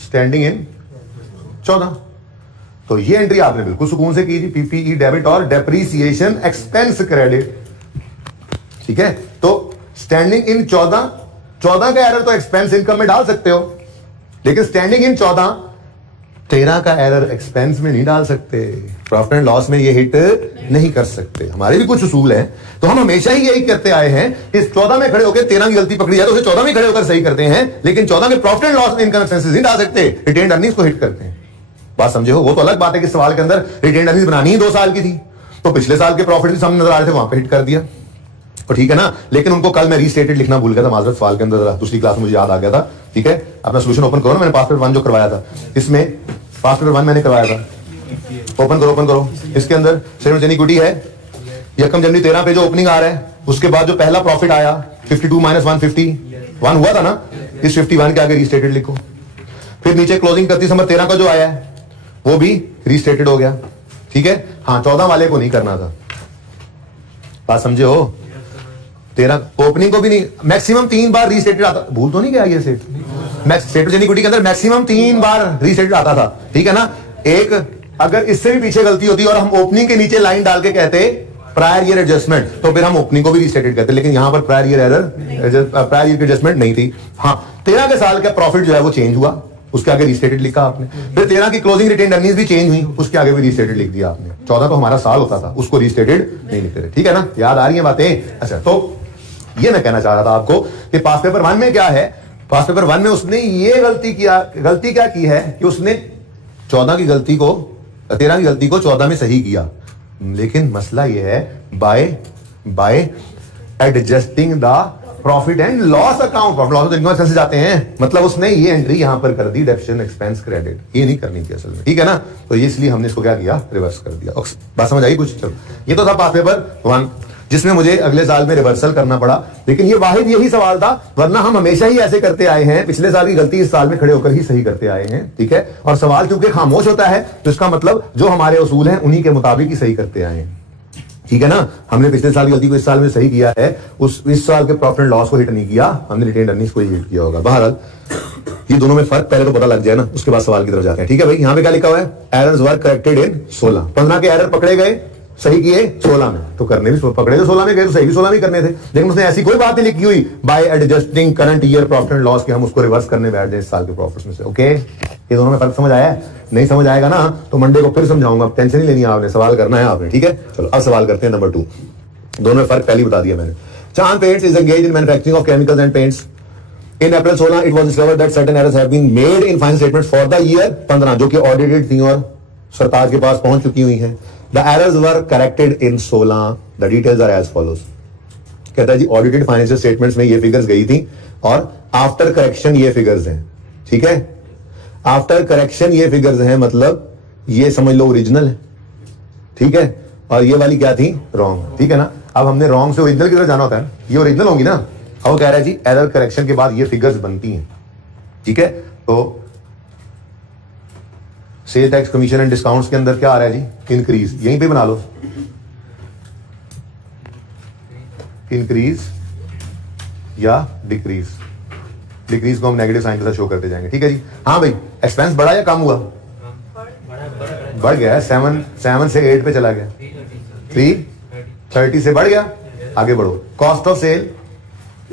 standing in 14। तो ये एंट्री आपने बिल्कुल सुकून से की जी, पीपीई डेबिट और डेप्रीसिएशन एक्सपेंस क्रेडिट। ठीक है, तो स्टैंडिंग इन 14 का एरर तो एक्सपेंस इनकम में डाल सकते हो, लेकिन स्टैंडिंग इन 13 का एरर एक्सपेंस में नहीं डाल सकते, प्रॉफिट एंड लॉस में ये हिट नहीं कर सकते। हमारे भी कुछ उसूल हैं, तो हम हमेशा ही यही करते आए हैं, इस 14 में खड़े होकर 13 की गलती पकड़ी जाए तो उसे 14 में खड़े होकर सही करते हैं, लेकिन 14 के प्रॉफिट एंड लॉस में इनकम एक्सपेंसेस नहीं डाल सकते, रिटेन्ड अर्निंग्स को हिट करते हैं। बात समझे हो? वो तो अलग बात है कि सवाल के अंदर रिटेन्ड अर्निंग्स बनानी ही 2 साल की थी, तो पिछले साल के प्रॉफिट भी सामने नजर आ रहे थे, वहां पे हिट कर दिया। और ठीक है ना, लेकिन उनको कल मैं रीस्टेटेड लिखना भूल गया था, माजरत सवाल के अंदर दूसरी क्लास में मुझे याद आ गया था। ठीक है, अपना सोल्यूशन ओपन करो ना, मैंने पासवर्ड 1 जो करवाया था, इसमें पासवर्ड 1 मैंने करवाया था, ओपन करो। इसके अंदर सेवन इक्विटी है, यकम जनवरी 13 पे जो ओपनिंग आ रहा है, उसके बाद जो पहला प्रॉफिट आया 52 माइनस 151 हुआ था ना, इस 51 के आगे रीस्टेटेड लिखो। फिर नीचे क्लोजिंग 31 दिसंबर 13 का जो आया है वो भी रीस्टेटेड हो गया। ठीक है, हाँ 14 वाले को नहीं करना था, बात समझे हो? 13 ओपनिंग को भी नहीं, मैक्सिमम 3 बार रीस्टेटेड आता, भूल तो नहीं गया ये सेट? सेटोजेनिक इक्विटी के अंदर मैक्सिमम 3 बार रीस्टेटेड आता था। ठीक है ना, एक अगर इससे भी पीछे गलती होती और हम ओपनिंग के नीचे लाइन डाल के कहते प्रायर ईयर एडजस्टमेंट, तो फिर हम ओपनिंग को भी रीस्टेटेड करते, लेकिन यहां पर prior year error, prior year की एडजस्टमेंट नहीं थी। हाँ 13 के साल का प्रॉफिट जो है वो चेंज हुआ, उसके आगे रीस्टेटेड लिखा आपने। फिर 13 की क्लोजिंग रिटेन्ड अर्निंग्स भी चेंज हुई, उसके आगे भी रीस्टेटेड लिख दिया आपने। 14 तो हमारा साल होता था, उसको रीस्टेटेड नहीं लिखते थे। ठीक है ना, याद आ रही है बातें? अच्छा, तो ये मैं कहना चाह रहा था आपको कि पास पेपर 1 में क्या है, पास पेपर 1 में उसने ये गलती क्या की है कि उसने 14 की गलती को 13 की गलती को 14 में सही किया, लेकिन मसला ये है bye adjusting the profit and loss account, profit loss income expense जाते हैं, मतलब उसने ये एंट्री यहां पर कर दी डेबिट एक्सपेंस क्रेडिट, ये नहीं करनी थी असल में, ठीक है ना। तो इसलिए हमने इसको क्या किया, रिवर्स कर दिया। बात समझ आई कुछ? चलो, ये तो था पास पेपर 1 जिसमें मुझे अगले साल में रिवर्सल करना पड़ा, लेकिन ये वाहिद यही सवाल था, वरना हम हमेशा ही ऐसे करते आए हैं, पिछले साल की गलती इस साल में खड़े होकर ही सही करते आए हैं, ठीक है। और सवाल क्योंकि खामोश होता है तो इसका मतलब जो हमारे उसूल हैं उन्हीं के मुताबिक ही सही करते आए हैं, ठीक है ना। हमने पिछले साल की गलती को इस साल में सही किया है, इस साल के प्रॉफिट एंड लॉस को हिट नहीं किया, हमने रिटेन अर्निंग्स को ही हिट किया होगा। बहरहाल ये दोनों में फर्क पहले तो पता लग जाए ना, उसके बाद सवाल की तरफ जाते हैं, ठीक है भाई। यहां पे क्या लिखा हुआ है, एरर्स वर करेक्टेड इन 16, 15 के एरर पकड़े गए, सही किए 16 में, तो करने भी पकड़े तो 16 में गए, तो सही भी 16 में करने थे, लेकिन उसने ऐसी कोई बात नहीं लिखी हुई bye adjusting current year profit and loss कि हम उसको रिवर्स करने बैठ जाए इस साल के प्रॉफिट्स में से। ओके, ये दोनों में फर्क समझ आया है? नहीं समझ आएगा ना तो मंडे को फिर समझाऊंगा, टेंशन नहीं लेनी आपने, सवाल करना है आपने, ठीक है। चलो अब सवाल करते हैं नंबर 2, दोनों में फर्क पहले बता दिया मैंने। Chand paints is engaged in manufacturing of chemicals and paints. In April 16 it was discovered that certain errors have been made in financial statements for the year 15, जो कि ऑडिटेड थी और सरताज के पास पहुंच चुकी हुई हैं। The errors were corrected in 16. The details are as follows. कहता है जी ऑडिटेड फाइनेंशियल स्टेटमेंट्स में ये फिगर्स गई थी और आफ्टर करेक्शन ये फिगर्स हैं, ठीक है। आफ्टर करेक्शन ये फिगर्स हैं, मतलब ये समझ लो ओरिजिनल है, ठीक है, और ये वाली क्या थी, रॉन्ग, ठीक है ना। अब हमने रॉन्ग से ओरिजिनल की तरफ जाना होता है, ये ओरिजिनल होंगी ना। अब वो कह रहा है जी एरर करेक्शन के बाद ये फिगर्स बनती हैं, ठीक है। तो sale tax commission and discounts के अंदर क्या आ रहा है जी, इंक्रीज, यहीं पे बना लो, इंक्रीज या डिक्रीज। डिक्रीज को हम नेगेटिव साइन के साथ शो करते जाएंगे, ठीक है जी। हाँ भाई, एक्सपेंस बढ़ा या कम हुआ, बढ़ गया है, 7 से 8 पे चला गया, 330 से बढ़ गया, आगे बढ़ो। कॉस्ट ऑफ सेल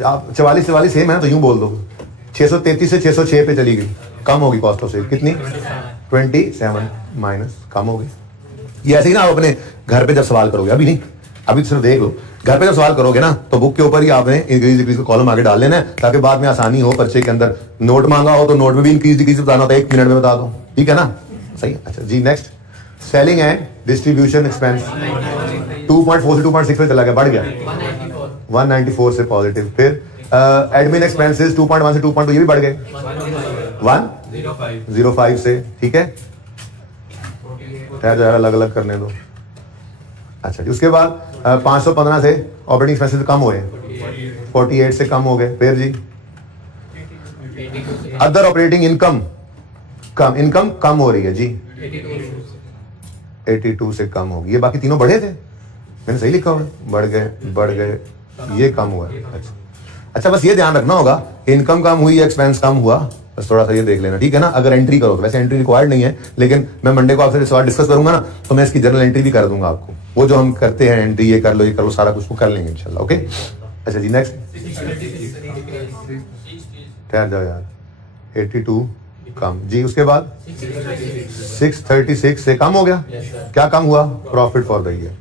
आप 44 से वाली सेम है तो यूं बोल दो, 633 से 606 पे चली गई, कम होगी कॉस्ट ऑफ सेल कितनी, 27 माइनस, कम हो गई। ये ऐसे ही ना आप अपने घर पे जब सवाल करोगे, अभी नहीं, अभी सिर्फ देख लो, घर पे जब सवाल करोगे ना तो बुक के ऊपर ही आपने इंक्रीज डिक्रीज का कॉलम आगे डाल लेना है, ताकि बाद में आसानी हो, पर्चे के अंदर नोट मांगा हो तो नोट में भी इंक्रीज डिक्रीज बताना होता है, 1 मिनट में बता दो, ठीक है ना, सही है। अच्छा जी, next selling and distribution expense 2.4 से 2.6 पे चला गया, बढ़ गया 194 से पॉजिटिव। फिर एडमिन एक्सपेंसेस 2.1 से 2.2 ये भी बढ़ गए 105 से, ठीक है। ठहर अलग अलग करने दो। अच्छा जी, उसके बाद 515 से ऑपरेटिंग एक्सपेंसेस कम हुए, 48 से कम हो गए। फिर जी अदर ऑपरेटिंग इनकम कम हो रही है जी, 82 से कम होगी। ये बाकी तीनों बढ़े थे, मैंने सही लिखा हुआ है, बढ़ गए, ये कम हुआ है। अच्छा बस ये ध्यान रखना होगा, इनकम कम हुई, एक्सपेंस कम हुआ, बस थोड़ा सा ये देख लेना, ठीक है ना। अगर एंट्री करो तो वैसे एंट्री रिक्वायर्ड नहीं है, लेकिन मैं मंडे को आपसे सवाल डिस्कस करूंगा ना तो मैं इसकी जनरल एंट्री भी कर दूंगा आपको, वो जो हम करते हैं एंट्री, ये कर लो सारा कुछ कर लेंगे इंशाल्लाह। ओके, अच्छा जी, नेक्स्ट ठहर जाओ यार, 82 कम जी। उसके बाद 636 से कम हो गया, क्या कम हुआ, प्रॉफिट फॉर द ईयर।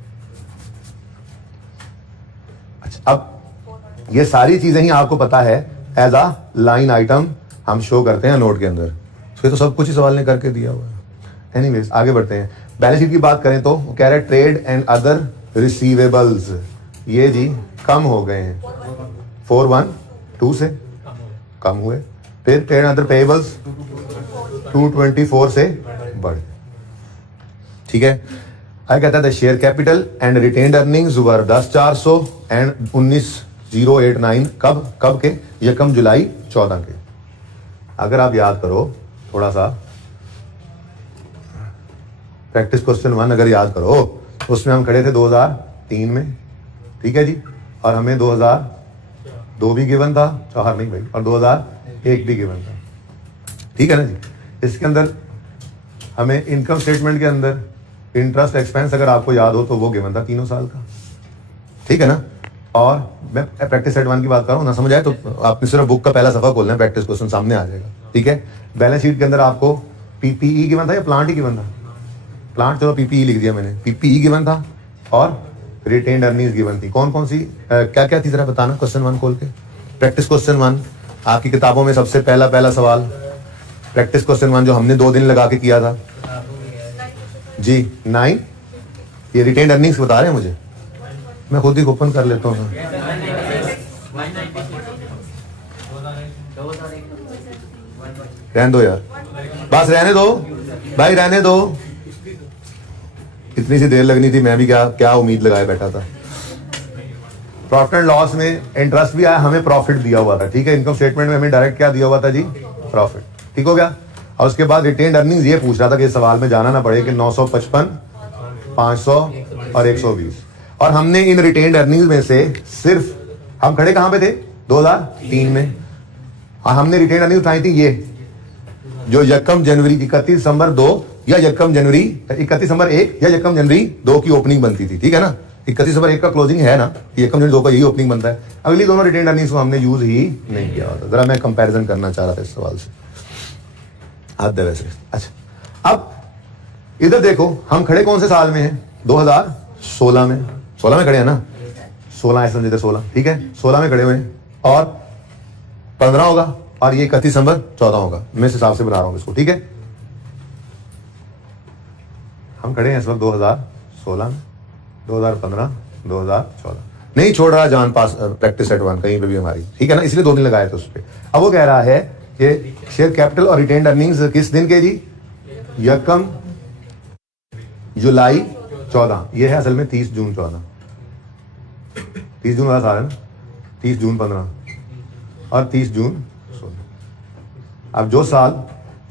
अच्छा, अब ये सारी चीजें ही आपको पता है एज अ लाइन आइटम हम शो करते हैं नोट के अंदर, तो सब कुछ ही सवाल ने करके दिया हुआ है। एनीवेज आगे बढ़ते हैं। बैलेंस शीट की बात करें तो वो कह रहे हैं ट्रेड एंड अदर रिसीवेबल्स ये जी कम हो गए हैं, 412 से कम हुए। फिर ट्रेड एंड अदर पेएबल्स 224 से बढ़, ठीक है। आगे कहता है share capital and retained earnings were 10,400 and 19,089 कब के, यकम जुलाई 14 के। अगर आप याद करो थोड़ा सा प्रैक्टिस क्वेश्चन 1 अगर याद करो, उसमें हम खड़े थे 2003 में, ठीक है जी, और हमें 2002 भी गिवन था, 4 नहीं भाई, और 2001 भी गिवन था, ठीक है ना जी। इसके अंदर हमें इनकम स्टेटमेंट के अंदर इंटरेस्ट एक्सपेंस अगर आपको याद हो तो वो गिवन था 3 साल का, ठीक है ना। और मैं प्रैक्टिस सेट 1 की बात कर रहा हूँ, ना समझ आए तो आपने सिर्फ बुक का पहला सफा खोलना है, प्रैक्टिस क्वेश्चन सामने आ जाएगा, ठीक है। बैलेंस शीट के अंदर आपको पीपीई गिवन था या प्लांट ही गिवन था, प्लांट, चलो पीपीई लिख दिया मैंने, पीपीई गिवन था और रिटेन्ड अर्निंग्स गिवन थी। कौन कौन सी क्या क्या थी जरा बताना, क्वेश्चन 1 खोल के। प्रैक्टिस क्वेश्चन 1 आपकी किताबों में सबसे पहला सवाल, प्रैक्टिस क्वेश्चन 1 जो हमने 2 दिन लगा के किया था, जी 9, ये रिटेन अर्निंग्स बता रहे हैं मुझे, मैं खुद ही ओपन कर लेता हूँ। रहने दो यार, बस रहने दो भाई, रहने दो। इतनी सी देर लगनी थी, मैं भी क्या क्या उम्मीद लगाए बैठा था। प्रॉफिट एंड लॉस में इंटरेस्ट भी आया, हमें प्रॉफिट दिया हुआ था, ठीक है। इनकम स्टेटमेंट में हमें डायरेक्ट क्या दिया हुआ था जी, प्रॉफिट, ठीक हो गया। और उसके बाद रिटेन अर्निंग्स ये पूछ रहा था कि इस सवाल में जाना ना पड़े कि 955, 500 और 120। और हमने इन रिटेन अर्निंग्स में से सिर्फ हम खड़े कहां पे थे, 2003 में। और हमने रिटेन अर्निंग उठाई थी ये जो यकम जनवरी 31 दिसंबर 2 या यकम जनवरी 31 दिसंबर 1 या यकम जनवरी 2 की ओपनिंग बनती थी, ठीक है ना। 31 दिसंबर 1 का क्लोजिंग है ना, यकम जनवरी 2 का यही ओपनिंग बनता है। अगली दोनों रिटेन अर्निंग्स को हमने यूज ही नहीं किया होता। जरा मैं कंपैरिजन करना चाह रहा था इस सवाल से, हद है वैसे। अच्छा, अब इधर देखो हम खड़े कौन से साल में हैं, 2016 में। 16 में खड़े हैं ना, 16 ऐसे समझते 16, ठीक है, 16 में खड़े हुए हैं। और 15 होगा और ये 31 दिसंबर 14 होगा, मैं इस हिसाब से बना रहा हूं इसको, ठीक है। हम खड़े हैं इस वक्त 2016 में, 2015, 2014 नहीं छोड़ रहा जान पास प्रैक्टिस सेट 1 कहीं पे भी हमारी, ठीक है ना, इसलिए 2 दिन लगाए थे उस पर। अब वो कह रहा है कि शेयर कैपिटल और रिटेन अर्निंग्स किस दिन के जी, यकम जुलाई 14, ये है असल में 30 जून 14, 30 जून वाला साल है ना, 30 जून 15 और 30 जून 16। अब जो साल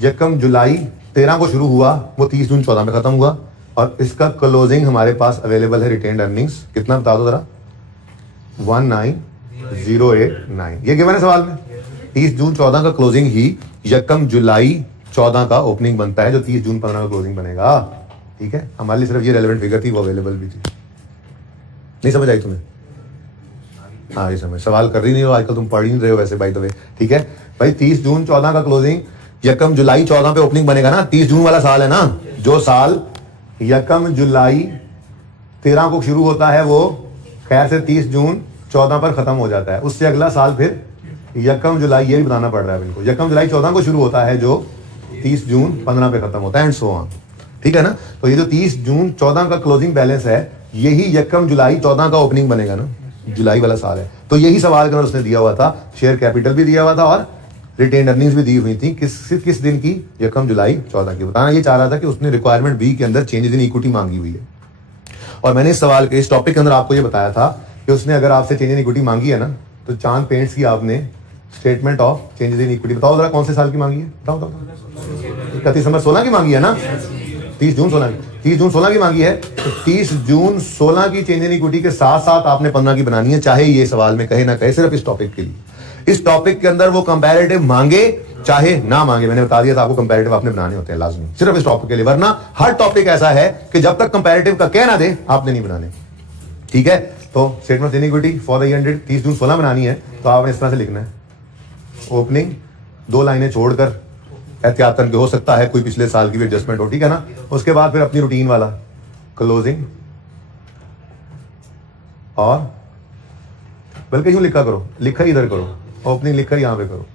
यकम जुलाई 13 को शुरू हुआ वो 30 जून 14 में खत्म हुआ। और इसका क्लोजिंग हमारे पास अवेलेबल है रिटेन अर्निंग्स, कितना बता दो जरा, 19089, ये गिवन है सवाल में। 30 जून 14 का क्लोजिंग ही यकम जुलाई 14 का ओपनिंग बनता है, जो 30 जून 15 का क्लोजिंग बनेगा, ठीक है। हमारे लिए सिर्फ ये रेलेवेंट फिगर थी, वो अवेलेबल भी थी। नहीं समझ आई तुम्हें? हाँ ये समझ, सवाल कर रही नहीं हो आजकल, तुम पढ़ ही नहीं रहे हो वैसे बाय द वे, ठीक है भाई। 30 जून 14 का क्लोजिंग यकम जुलाई 14 पे ओपनिंग बनेगा ना, 30 जून वाला साल है ना, जो साल यकम जुलाई 13 को शुरू होता है वो खैर से 30 जून 14 पर खत्म हो जाता है। उससे अगला साल फिर यकम जुलाई, ये भी बताना पड़ रहा है बिल्कुल, यकम जुलाई 14 को शुरू होता है जो 30 जून 15 पे खत्म होता है, एंड सो ऑन, ठीक है ना। तो ये जो 30 जून 14 का क्लोजिंग बैलेंस है, यही यकम जुलाई 14 का ओपनिंग बनेगा ना, जुलाई वाला साल है। तो यही सवाल कर उसने दिया हुआ था, शेयर कैपिटल भी दिया हुआ था और रिटेन अर्निंग्स भी दी हुई थी, किस दिन की, यकम जुलाई 14 की। बताना ये चाह रहा था कि उसने रिक्वायरमेंट बी के अंदर चेंजेस इन इक्विटी मांगी हुई है। और मैंने इस सवाल के इस टॉपिक के अंदर आपको ये बताया था कि उसने अगर आपसे चेंज इन इक्विटी मांगी है ना, तो चांद पेंट्स की आपने statement of changes in equity बताओ जरा, कौन से साल की मांगी है, बताओ 31 दिसंबर 16 की मांगी है ना, 30 जून 16 की मांगी है। तो 30 जून 16 की चेंज इन इक्विटी के साथ साथ आपने 15 की बनानी है, चाहे ये सवाल में कहे ना कहे, सिर्फ इस टॉपिक के लिए। इस टॉपिक के अंदर वो कंपैरेटिव मांगे चाहे ना मांगे, मैंने बता दिया था आपको, कंपैरेटिव आपने बनाने होते हैं लाजमी, सिर्फ इस टॉपिक के लिए। वरना हर टॉपिक ऐसा है कि जब तक कंपैरेटिव का कह ना दे आपने नहीं बनाने, ठीक है। तो statement of equity for the year 30 जून 16 बनानी है, तो आपने इस तरह से लिखना है, ओपनिंग 2 लाइनें छोड़कर, एहतियातन के हो सकता है कोई पिछले साल की भी एडजस्टमेंट हो, ठीक है ना। उसके बाद फिर अपनी रूटीन वाला क्लोजिंग, और बल्कि यूं लिखा करो, लिखा इधर करो, ओपनिंग लिखकर यहां पे करो,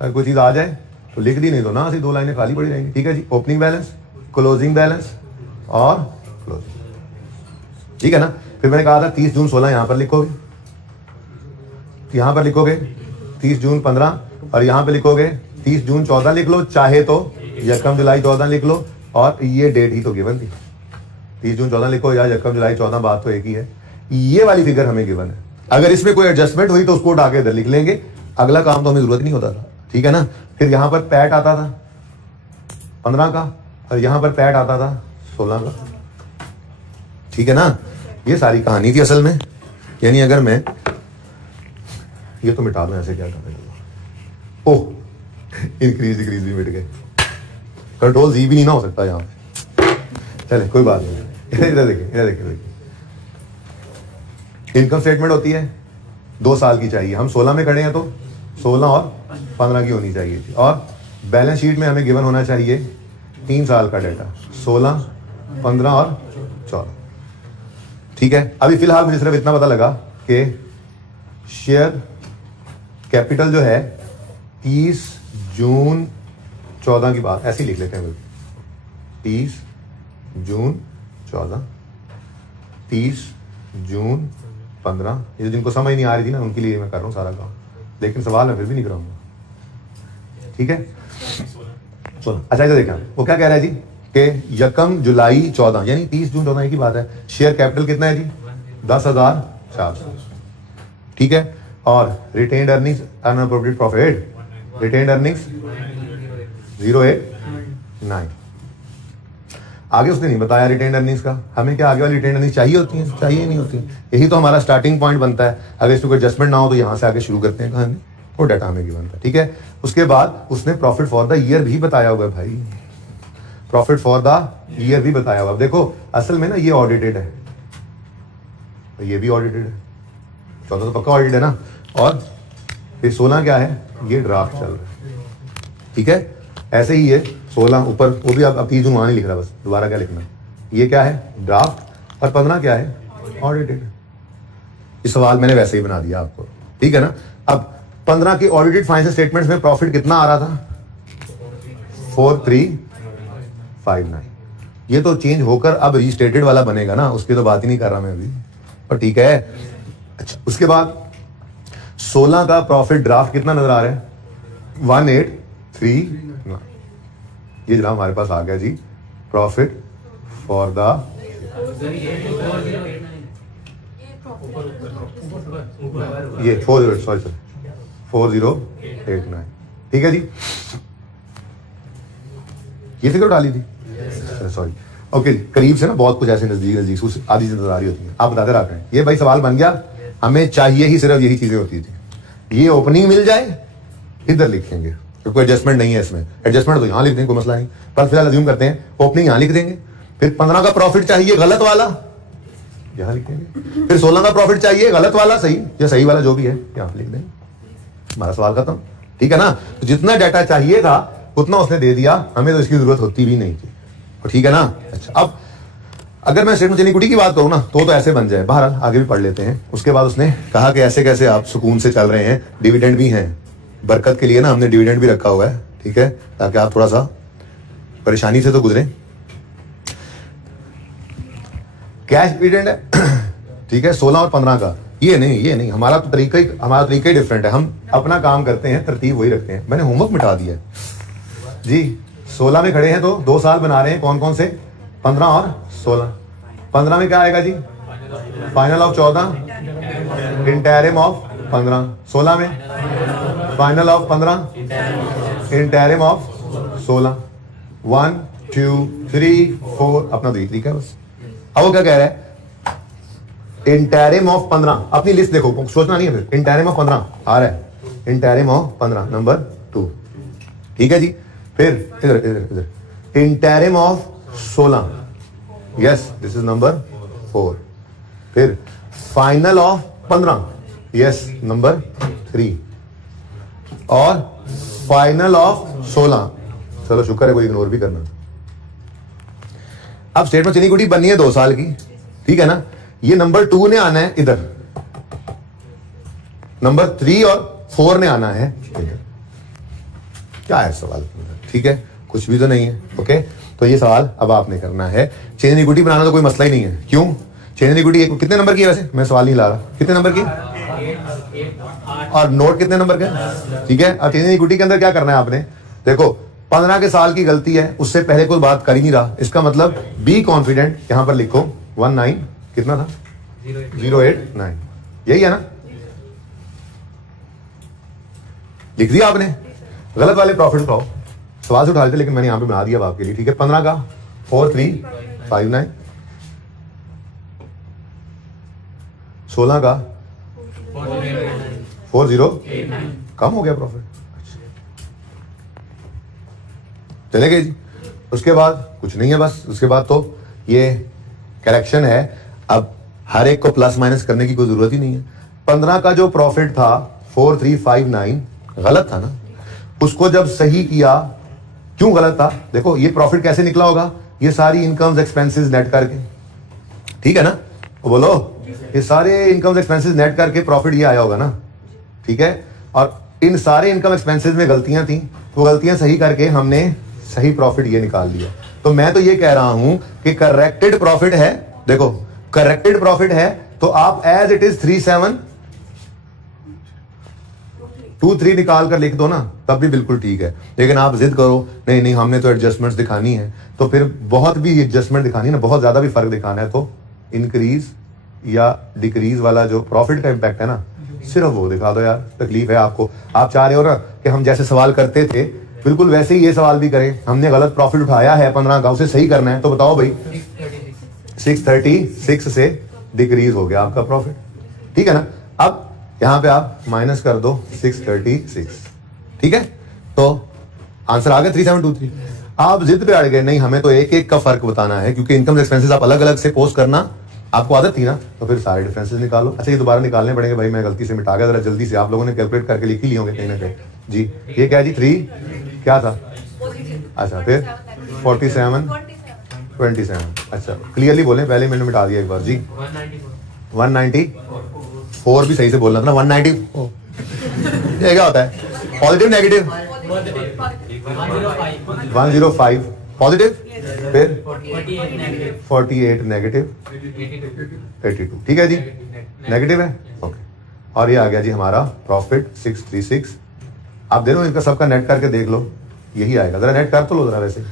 अगर कोई चीज आ जाए तो लिख दी, नहीं तो ना, ऐसी 2 लाइनें खाली पड़ी रहेंगी, ठीक है जी। ओपनिंग बैलेंस, क्लोजिंग बैलेंस और क्लोजिंग, ठीक है ना। फिर मैंने कहा था 30 जून 16 यहां पर लिखोगे, यहां पर लिखोगे 30 जून 15, और यहां पे लिखोगे 30 जून 14 लिख लो, चाहे तो यकम जुलाई 14 लिख लो, और ये डेट ही तो गिवन थी, 30 जून 14 लिखो या यकम जुलाई 14, बात तो एक ही है। ये वाली फिगर हमें गिवन है, अगर इसमें कोई एडजस्टमेंट हुई तो उसको उठा के इधर लिख लेंगे, अगला काम तो हमें जरूरत नहीं होता था, ठीक है ना। फिर यहां पर पैट आता था 15 का, और यहां पर पैट आता था 16 का, ठीक है ना। ये सारी कहानी थी असल में। यानी अगर मैं ये तो मिटा दूं, ऐसे क्या करें, ओह इंक्रीज डिक्रीज भी मिट गए, कंट्रोल जी भी नहीं ना हो सकता यहां पे, चले कोई बात नहीं। इधर देखिए, इधर देखिए, इनकम स्टेटमेंट होती है 2 साल की चाहिए, हम 16 में खड़े हैं तो 16 और 15 की होनी चाहिए थी। और बैलेंस शीट में हमें गिवन होना चाहिए 3 साल का डेटा, 16, 15 और 14, ठीक है। अभी फिलहाल मुझे सिर्फ इतना पता लगा कि शेयर कैपिटल जो है 30 जून 14 की बात, ऐसे ही लिख लेते हैं, 30 जून 14, 30 जून 15। ये जिनको समझ नहीं आ रही थी ना उनके लिए मैं कर रहा हूँ सारा काम, लेकिन सवाल मैं फिर भी नहीं कराऊंगा, ठीक है। चलो अच्छा इधर देखना, वो क्या कह रहा है जी कि यकम जुलाई 14 यानी 30 जून 14 की बात है। शेयर कैपिटल कितना है जी 10,400, ठीक है। और retained earnings unappropriate profit, retained earnings 089। आगे उसने नहीं बताया रिटेन्ड अर्निंग्स का। हमें क्या आगे वाली रिटेन्ड अर्निंग्स चाहिए होती हैं? चाहिए नहीं होती। यही तो हमारा स्टार्टिंग पॉइंट बनता है। अगर इसमें कोई एडजस्टमेंट ना हो तो यहाँ से आगे शुरू करते हैं कहानी, वो डाटा हमें गिवन था, ठीक है। उसके बाद उसने प्रॉफिट फॉर द ईयर भी बताया हुआ है भाई, प्रॉफिट फॉर द ईयर भी बताया हुआ। देखो असल में ना ये ऑडिटेड है, ये भी ऑडिटेड है, 14 तो पक्का ऑडिटेड है ना। और फिर 16 क्या है, ये ड्राफ्ट चल रहा है, ठीक है। ऐसे ही ये 16 ऊपर, वो भी आप 30 जून वहां नहीं लिख रहा, बस दोबारा क्या लिखना, ये क्या है ड्राफ्ट, और 15 क्या है ऑडिटेड। ये सवाल मैंने वैसे ही बना दिया आपको, ठीक है ना। अब 15 के ऑडिटेड फाइनेंशियल स्टेटमेंट्स में प्रॉफिट कितना आ रहा था 4359। ये तो चेंज होकर अब रीस्टेटेड वाला बनेगा ना, उसकी तो बात ही नहीं कर रहा मैं अभी, पर ठीक है। अच्छा उसके बाद 16 का प्रॉफिट ड्राफ्ट कितना नजर आ रहा है 1839। ये जनाब हमारे पास आ गया जी प्रॉफिट फॉर द, ये 4089, ठीक है जी। ये फिगर उठा ली थी, सॉरी ओके। करीब से ना बहुत कुछ ऐसे नजदीक नजदीक आधी नजर आ रही होती है, आप बताते रहते हैं। ये भाई सवाल बन गया, हमें चाहिए ही सिर्फ यही चीजें होती थी। ये ओपनिंग मिल जाए इधर लिखेंगे, कोई एडजस्टमेंट नहीं है इसमें, एडजस्टमेंट तो यहाँ लिख देंगे, कोई मसला नहीं। पर फिलहाल अज्यूम करते हैं ओपनिंग यहाँ लिख देंगे। फिर 15 का प्रॉफिट चाहिए गलत वाला, यहाँ लिखेंगे। फिर 16 का प्रॉफिट चाहिए गलत वाला, सही या सही वाला जो भी है यहाँ लिख देंगे, हमारा सवाल खत्म, ठीक है ना। तो जितना डाटा चाहिए था उतना उसने दे दिया, हमें तो इसकी जरूरत होती भी नहीं थी, ठीक है ना। अच्छा अब अगर मैं स्टेटमेंट इक्विटी की बात करूं ना तो ऐसे बन जाए, बहरहाल आगे भी पढ़ लेते हैं। उसके बाद उसने कहा कि ऐसे कैसे आप सुकून से चल रहे हैं, डिविडेंड भी हैं, बरकत के लिए ना हमने डिविडेंड भी रखा हुआ है, ठीक है, ताकि आप थोड़ा सा परेशानी से तो गुजरें। कैश डिविडेंड है, ठीक है, 16 और 15 का। ये नहीं हमारा तरीका ही डिफरेंट है। हम अपना काम करते हैं, तरतीब वही रखते हैं। मैंने होमवर्क मिटा दिया जी। 16 में खड़े हैं तो 2 साल बना रहे हैं, कौन कौन से, 15 और 16। 15 में क्या आएगा जी फाइनल ऑफ 14, इंटरिम ऑफ 15। 16 में फाइनल ऑफ 15, इंटरिम ऑफ 16। 1 2 3 4 अपना तो तरीका है बस। अब वो क्या कह रहा है, इंटरिम ऑफ 15, अपनी लिस्ट देखो, सोचना नहीं है। फिर इंटरिम ऑफ 15 आ रहा है, इंटरिम ऑफ 15 नंबर 2, ठीक है जी। फिर इधर interim of 16, yes this is number 4। फिर फाइनल ऑफ 15, यस नंबर 3। और फाइनल ऑफ 16, चलो शुक्र है कोई इग्नोर भी करना। अब स्टेटमेंट चली गुटी बननी है 2 साल की, ठीक है ना। ये नंबर 2 ने आना है इधर, नंबर 3 और 4 ने आना है इधर। क्या है सवाल, ठीक है, कुछ भी तो नहीं है, ओके। तो ये सवाल अब आपने करना है। चेंज इन इक्विटी बनाना तो कोई मसला ही नहीं है। क्यों, चेंज इन इक्विटी कितने नंबर की है वैसे, मैं सवाल नहीं ला रहा, कितने नंबर की, और नोट कितने नंबर का, ठीक है। अब चेंज इन इक्विटी के अंदर क्या करना है आपने, देखो 15 के साल की गलती है, उससे पहले कोई बात कर ही नहीं रहा। इसका मतलब बी कॉन्फिडेंट, यहां पर लिखो 19 कितना था 089, यही है ना, लिख दिया आपने। गलत वाले प्रॉफिट उठाओ, सवाल से उठा लेते, लेकिन मैंने यहां पे बना दिया आपके लिए, ठीक है। 15 का 4359, 16 का 4089, कम हो गया प्रॉफिट, चले गए जी। उसके बाद कुछ नहीं है बस, उसके बाद तो ये करेक्शन है। अब हर एक को प्लस माइनस करने की कोई जरूरत ही नहीं है। 15 का जो प्रॉफिट था 4359 गलत था ना, उसको जब सही किया, क्यों गलत था, देखो ये प्रॉफिट कैसे निकला होगा, ये सारी इनकम्स एक्सपेंसेस नेट करके, ठीक है ना, बोलो ये सारे इनकम्स एक्सपेंसेस नेट करके प्रॉफिट ये आया होगा ना, ठीक है। और इन सारे इनकम एक्सपेंसेस में गलतियां थी, वो गलतियां सही करके हमने सही प्रॉफिट ये निकाल लिया। तो मैं तो ये कह रहा हूं कि करेक्टेड प्रॉफिट है, देखो करेक्टेड प्रॉफिट है तो आप एज इट इज 3723 निकाल कर लिख दो ना, तब भी बिल्कुल ठीक है। लेकिन आप जिद करो नहीं नहीं हमने तो एडजस्टमेंट्स दिखानी है, तो फिर बहुत भी एडजस्टमेंट दिखानी है ना, बहुत ज्यादा भी फर्क दिखाना है, तो इंक्रीज या डिक्रीज वाला जो प्रॉफिट का इंपैक्ट है ना, सिर्फ वो दिखा दो यार। तकलीफ है आपको, आप चाह रहे हो ना कि हम जैसे सवाल करते थे बिल्कुल वैसे ही ये सवाल भी करें। हमने गलत प्रॉफिट उठाया है 15 का, उसे सही करना है, तो बताओ भाई 636 से डिक्रीज हो गया आपका प्रॉफिट, ठीक है ना। अब यहां पे आप माइनस कर दो 636, ठीक है, तो आंसर आ गया 3723। आप जिद पे अड़ गए नहीं हमें तो एक एक का फर्क बताना है, क्योंकि इनकम एक्सपेंसेस आप अलग अलग से पोस्ट करना आपको आदत थी ना, तो फिर सारे डिफरेंसेस निकालो। अच्छा ये दोबारा निकालने पड़ेंगे भाई, मैं गलती से मिटा गया, जरा जल्दी से आप लोगों ने कैलकुलेट करके लिख ही लिए होंगे कहीं ना कहीं जी। ये क्या है जी 3 क्या था, अच्छा फिर 4727, अच्छा क्लियरली बोले, पहले मैंने मिटा दिया एक बार जी। 194 भी सही से बोलना था ना, 194 ये क्या होता है, पॉजिटिव नेगेटिव 105 पॉजिटिव, फिर 48 नेगेटिव 82, ठीक है जी, नेगेटिव है ओके। और ये आ गया जी हमारा प्रॉफिट 636। आप देखो इनका सबका नेट करके देख लो, यही आएगा, जरा नेट कर तो लो जरा वैसे।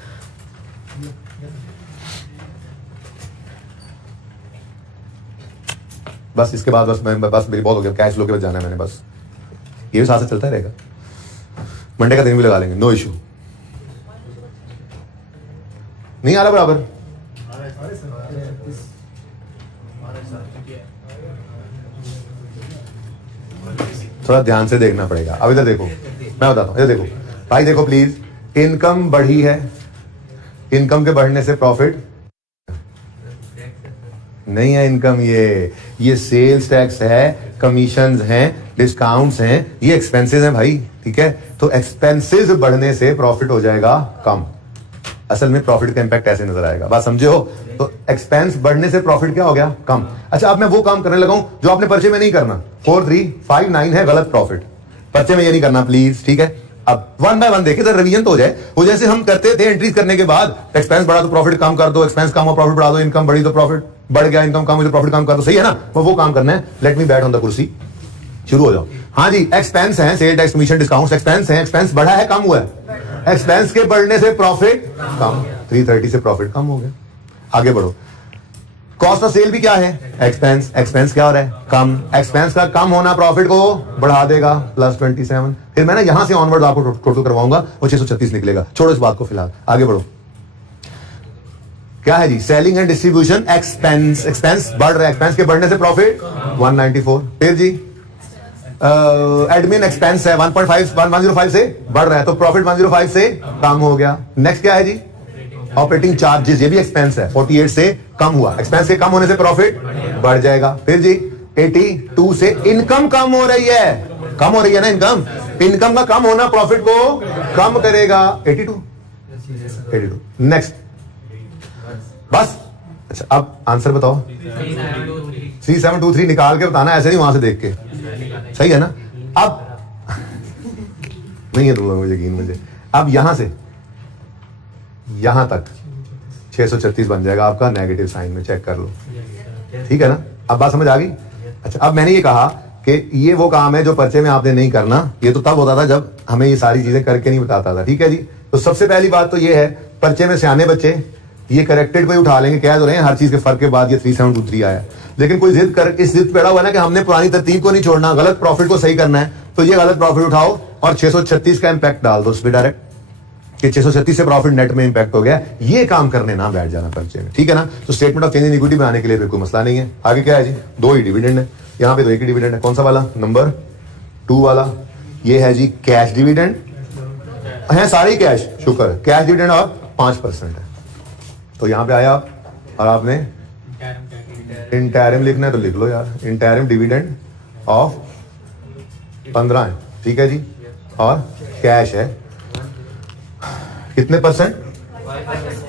बस इसके बाद बस मेरी बहुत हो गया, कैश फ्लो के बाद जाना है मैंने, बस ये भी साथ से चलता रहेगा, मंडे का दिन भी लगा लेंगे, नो इशू। नहीं आ रहा बराबर, थोड़ा ध्यान से देखना पड़ेगा। अब इधर देखो, मैं बताता हूं, इधर देखो भाई, देखो प्लीज, इनकम बढ़ी है, इनकम के बढ़ने से प्रॉफिट नहीं है, इनकम ये सेल्स टैक्स है, कमीशंस हैं, डिस्काउंट्स हैं, ये एक्सपेंसेस हैं भाई, ठीक है। तो एक्सपेंसेस बढ़ने से प्रॉफिट हो जाएगा कम। असल में प्रॉफिट का इंपैक्ट ऐसे नजर आएगा, बात समझे हो। तो एक्सपेंस बढ़ने से प्रॉफिट क्या हो गया, कम। अच्छा अब मैं वो काम करने लगा हूं जो आपने पर्चे में नहीं करना, 4359 है गलत प्रॉफिट, पर्चे में ये नहीं करना प्लीज, ठीक है। अब वन बाय वन देखे तो रिवीजन तो हो जाए। वो जैसे हम करते थे एंट्रीज करने के बाद, एक्सपेंस बढ़ा तो प्रॉफिट कम कर दो, एक्सपेंस कम हो प्रॉफिट बढ़ा दो, इनकम बढ़ी तो प्रॉफिट बढ़ गया, इनकम कम हुई तो प्रॉफिट कम कर दो, सही है ना। वो काम करना है। लेट मी बैठ ऑन द कुर्सी, शुरू हो जाओ। हाँ जी, एक्सपेंस है, sale tax commission discount expense है, एक्सपेंस बढ़ा है कम हुआ है, एक्सपेंस के बढ़ने से प्रॉफिट कम, 330 से प्रॉफिट कम हो गया। आगे बढ़ो, कॉस्ट ऑफ सेल भी क्या है, एक्सपेंस, एक्सपेंस क्या हो रहा है, कम, एक्सपेंस का कम होना प्रॉफिट को बढ़ा देगा, +27। फिर मैं ना यहां से ऑनवर्ड आपको टोटल करवाऊंगा, वो 636 निकलेगा। छोड़ो इस बात को फिलहाल, आगे बढ़ो। क्या है जी, selling and distribution expense, expense बढ़ रहा है, एक्सपेंस के बढ़ने से प्रॉफिट 194। फिर जी एडमिन एक्सपेंस है 105 से बढ़ रहा है, तो प्रॉफिट 105 से कम हो गया। नेक्स्ट क्या है जी, ऑपरेटिंग चार्जेस, ये भी एक्सपेंस है, 48 से कम हुआ, एक्सपेंस के कम होने से प्रॉफिट बढ़ जाएगा। फिर जी 82 से इनकम कम हो रही है, कम हो रही है ना इनकम, इनकम का कम होना प्रॉफिट को कम करेगा, 82। नेक्स्ट बस। अच्छा अब आंसर बताओ, 3723 निकाल के बताना, ऐसे नहीं वहां से देख के, सही है ना। अब नहीं है तो मुझे यकीन, मुझे अब यहां से यहां तक 636 बन जाएगा आपका, नेगेटिव साइन में चेक कर लो, ठीक है ना। अब बात समझ आ गई। अच्छा अब मैंने ये कहा कि ये वो काम है जो पर्चे में आपने नहीं करना, ये तो तब होता था जब हमें ये सारी चीजें करके नहीं बताता था, ठीक है जी। तो सबसे पहली बात तो ये है, पर्चे में सियाने बच्चे ये करेक्टेड को ही उठा लेंगे, कह तो रहे हैं हर चीज के फर्क के बाद ये 3723 आया, लेकिन कोई जिद कर इस जिद पे अड़ा हुआ है ना कि हमने पुरानी तरतीब को नहीं छोड़ना, गलत प्रॉफिट को सही करना है, तो ये गलत प्रॉफिट उठाओ और 636 का इंपैक्ट डाल दो उस पर डायरेक्ट, कि 636 से प्रॉफिट नेट में इंपैक्ट हो गया। ये काम करने ना बैठ जाना पर्चे में, ठीक है ना। तो statement of change in equity बनाने के लिए कोई मसला नहीं है। आगे क्या है जी, 2 ही डिविडेंड है, यहाँ पे 2 ही डिविडेंड है। कौन सा वाला, नंबर 2 वाला, ये है जी कैश डिविडेंड है, सारे कैश, शुक्र, कैश डिविडेंड और 5% है। तो यहाँ पे आया आप और आपने इंटरिम लिखना है तो लिख लो यार, इंटरिम डिविडेंड ऑफ 15 है, ठीक है जी, और कैश है कितने %।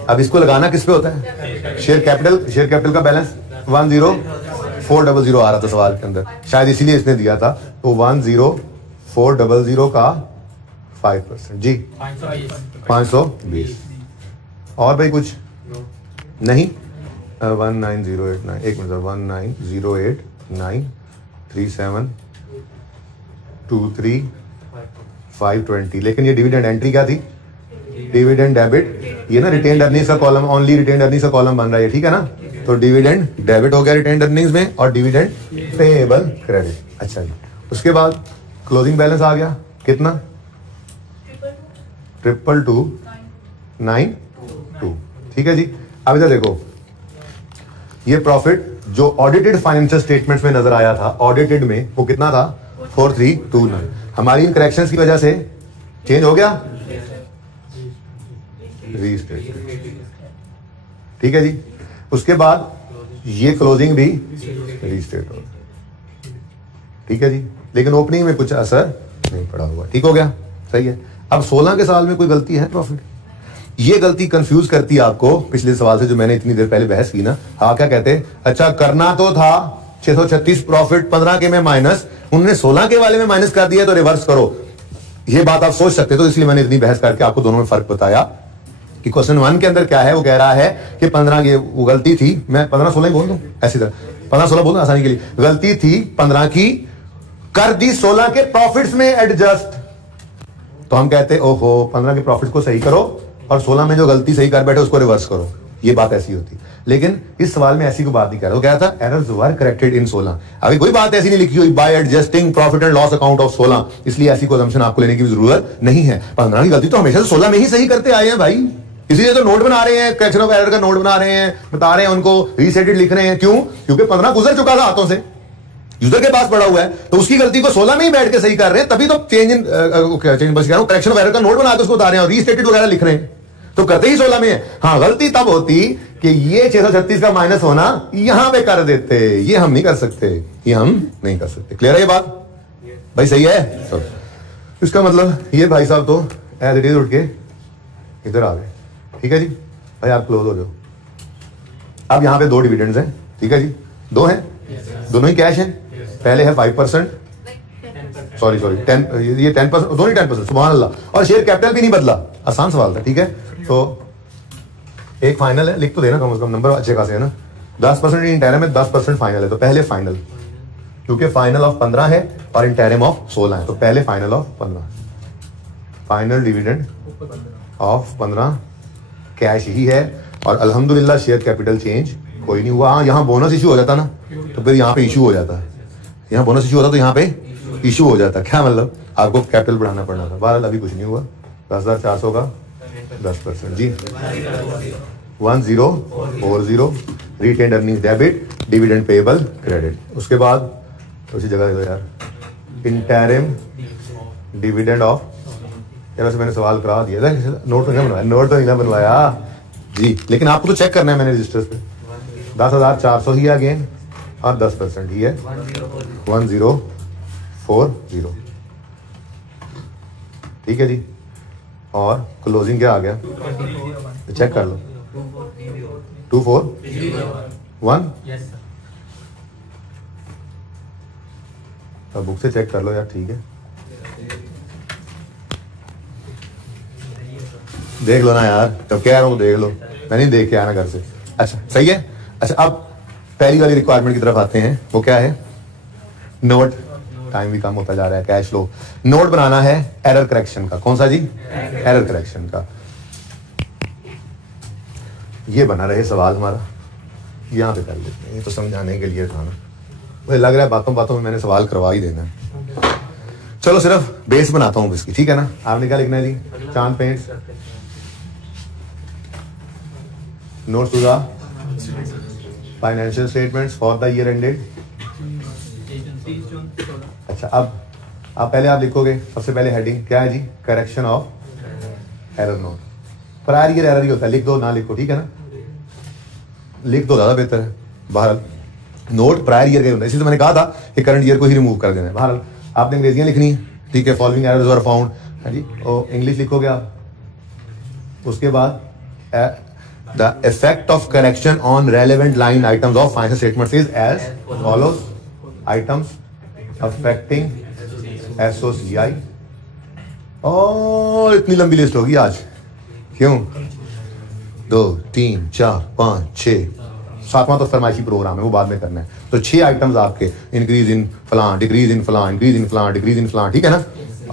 अब इसको लगाना किस पे होता है, शेयर कैपिटल का बैलेंस 10400 आ रहा था सवाल के अंदर, शायद इसीलिए इसने दिया था। तो 10400 का 5% जी 520, और भाई कुछ नहीं 19089 एक मिनट 190893723 लेकिन ये डिविडेंड एंट्री क्या थी? Dividend debit. ये ना रिटेन्ड अर्निंग्स का कॉलम, ओनली रिटेन्ड अर्निंग्स का कॉलम बन रहा है, ठीक है ना? तो डिविडेंड डेबिट हो गया रिटेन्ड अर्निंग्स में और डिविडेंड पेएबल क्रेडिट। अच्छा जी, उसके बाद क्लोजिंग बैलेंस आ गया कितना? 22292। ठीक है जी। अब इधर देखो, ये प्रॉफिट जो ऑडिटेड फाइनेंशियल स्टेटमेंट्स में नजर आया था, ऑडिटेड में वो कितना था? 4329। हमारी इन करेक्शंस की वजह से चेंज हो गया, रीस्टेट। ठीक है जी। उसके बाद ये क्लोजिंग भी रीस्टेट हो, ठीक है जी। लेकिन ओपनिंग में कुछ असर नहीं पड़ा हुआ, ठीक हो गया, सही है। अब 16 के साल में कोई गलती है प्रॉफिट? ये गलती कंफ्यूज करती है आपको पिछले सवाल से जो मैंने इतनी देर पहले बहस की ना। हाँ, क्या कहते हैं? अच्छा, करना तो था 636 प्रॉफिट 15 के में माइनस, उन्होंने 16 के वाले में माइनस कर दिया, तो रिवर्स करो। ये बात आप सोच सकते, तो इसलिए मैंने इतनी बहस करके आपको दोनों में फर्क बताया कि क्वेश्चन 1 के अंदर क्या है। वो कह रहा है कि 15 की वो गलती थी, मैं 15-16 ही बोल दूं, ऐसी तरह 15-16 बोल दूं आसानी के लिए। गलती थी 15 की, कर दी 16 के प्रॉफिट्स में एडजस्ट। तो हम कहते ओहो 15 के प्रॉफिट को सही करो और 16 में जो गलती सही कर बैठे उसको रिवर्स करो। ये बात ऐसी होती, लेकिन इस सवाल में ऐसी कोई बात नहीं कर रहा। वो कह रहा था एरर्स वर करेक्टेड इन 16। अभी कोई बात ऐसी नहीं लिखी हुई bye adjusting profit and loss account of 16, इसलिए ऐसी कोई असम्पशन आपको लेने की जरूरत नहीं है। 15 की गलती तो हमेशा 16 में ही सही करते आए हैं भाई, इसीलिए तो नोट बना रहे हैं, करेक्शन ऑफ एरर का नोट बना रहे हैं, बता रहे हैं उनको, रीसेटेड लिख रहे हैं। क्यों? क्योंकि 15 गुजर चुका था हाथों से, यूजर के पास पड़ा हुआ है, तो उसकी गलती को 16 में ही बैठ के सही कर रहे हैं, तभी तो change in correction of error का नोट बना के उसको बता रहे हैं और रीस्टेटेड वगैरह लिख रहे हैं, तो करते ही 16 में है। हाँ, गलती तब होती कि ये 636 का माइनस होना यहां पे कर देते, ये हम नहीं कर सकते, ये हम नहीं कर सकते। क्लियर है ये बात भाई? सही है। तो इसका मतलब ये भाई साहब तो एज इट इज उठ के इधर आ गए, ठीक है जी भाई, आप क्लोज हो जाओ। अब यहां पे 2 डिविडेंड्स हैं, ठीक है जी, 2 हैं, दोनों ही कैश हैं। पहले है 5%, सॉरी 10, ये 10%, दोनों ही 10%, सुभान अल्लाह। और शेयर कैपिटल भी नहीं बदला, आसान सवाल था, ठीक है। तो एक फाइनल है, लिख तो देना कम से कम, नंबर अच्छे खासे है ना। 10% इंटरम है, 10% फाइनल है, तो पहले फाइनल, क्योंकि फाइनल ऑफ 15 है और इंटरम ऑफ 16 है, तो पहले final of 15, final dividend of 15 cash ही है। और अल्हम्दुलिल्लाह शेयर कैपिटल चेंज कोई नहीं हुआ। हाँ, यहाँ बोनस इशू हो जाता ना, तो फिर यहाँ पे इशू हो जाता है, यहाँ बोनस इशू होता तो यहाँ पे इशू हो जाता। क्या मतलब? आपको कैपिटल बढ़ाना पड़ना था। बहरहाल अभी कुछ नहीं हुआ। 10,400 का 10% जी, 1040 retained earning debit, dividend payable credit. उसके बाद उसी जगह दे दो यार, इंटरिम डिविडेंड ऑफ, यार वैसे मैंने सवाल करा दिया था, नोट तो नहीं बनवाया, नोट तो नहीं बनवाया जी, लेकिन आपको तो चेक करना है मैंने रजिस्टर्स पे। 10,400 ही अगेन और 10% ही है, 1040, ठीक है जी। और क्लोजिंग क्या आ गया? चेक कर लो, 241। अब बुक से चेक कर लो यार, ठीक है, देख लो ना यार, तब कह रहा हूँ देख लो, मैं नहीं देख के आया ना घर से। अच्छा सही है। अच्छा, अब पहली वाली रिक्वायरमेंट की तरफ आते हैं, वो क्या है? नोट। टाइम भी कम होता जा रहा है, कैश फ्लो नोट बनाना है एरर करेक्शन का। कौन सा जी? एरर करेक्शन का। ये बना रहे सवाल हमारा, यहाँ पे कर लेते हैं, ये तो समझाने के लिए था ना, मुझे लग रहा है बातों बातों में मैंने सवाल करवा ही देना है। चलो सिर्फ बेस बनाता हूँ इसकी, ठीक है ना। आपने क्या लिखना है जी? Chand paints notes to the financial statements for the year ended. अच्छा, अब पहले आप लिखोगे, सबसे पहले हेडिंग क्या है जी? Correction of error note. Prior year error ही होता है, लिख दो ना लिखो, ठीक है ना, लिख दो ज्यादा बेहतर है। बहरहाल नोट प्रायर ईयर का होता है, इसीलिए तो मैंने कहा था कि करंट ईयर को ही रिमूव कर देना है। बहरहाल आपने अंग्रेजियां लिखनी है, ठीक है। फॉलोइंग एरर्स वर फाउंड, है जी, और इंग्लिश लिखोगे आप। उसके बाद the effect of correction on relevant line items of financial statements is as follows: items affecting SOCI। और इतनी लंबी लिस्ट होगी आज, क्यों? 2 3 4 5 6, 7वां तो फरमाइशी प्रोग्राम है, वो बाद में करना है। तो 6 आइटम्स आपके, इंक्रीज इन फलां, डिक्रीज इन फलां, इंक्रीज इन फलां, डिक्रीज इन फलां, ठीक है ना।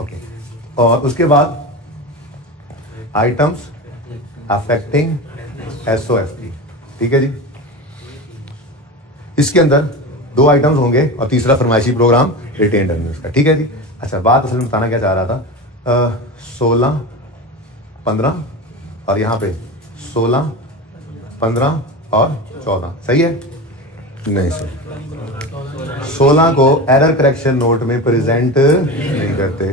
ओके, और उसके बाद आइटम्स अफेक्टिंग SOFT, ठीक है जी। इसके अंदर 2 आइटम्स होंगे और तीसरा फरमाइशी प्रोग्राम रिटेन अर्निंग्स का, ठीक है जी। अच्छा, बात असल में बताना क्या चाह रहा था, 16 15 और यहाँ पे 16 15 और 14, सही है? नहीं सर, 16 को एरर करेक्शन नोट में प्रेजेंट नहीं करते,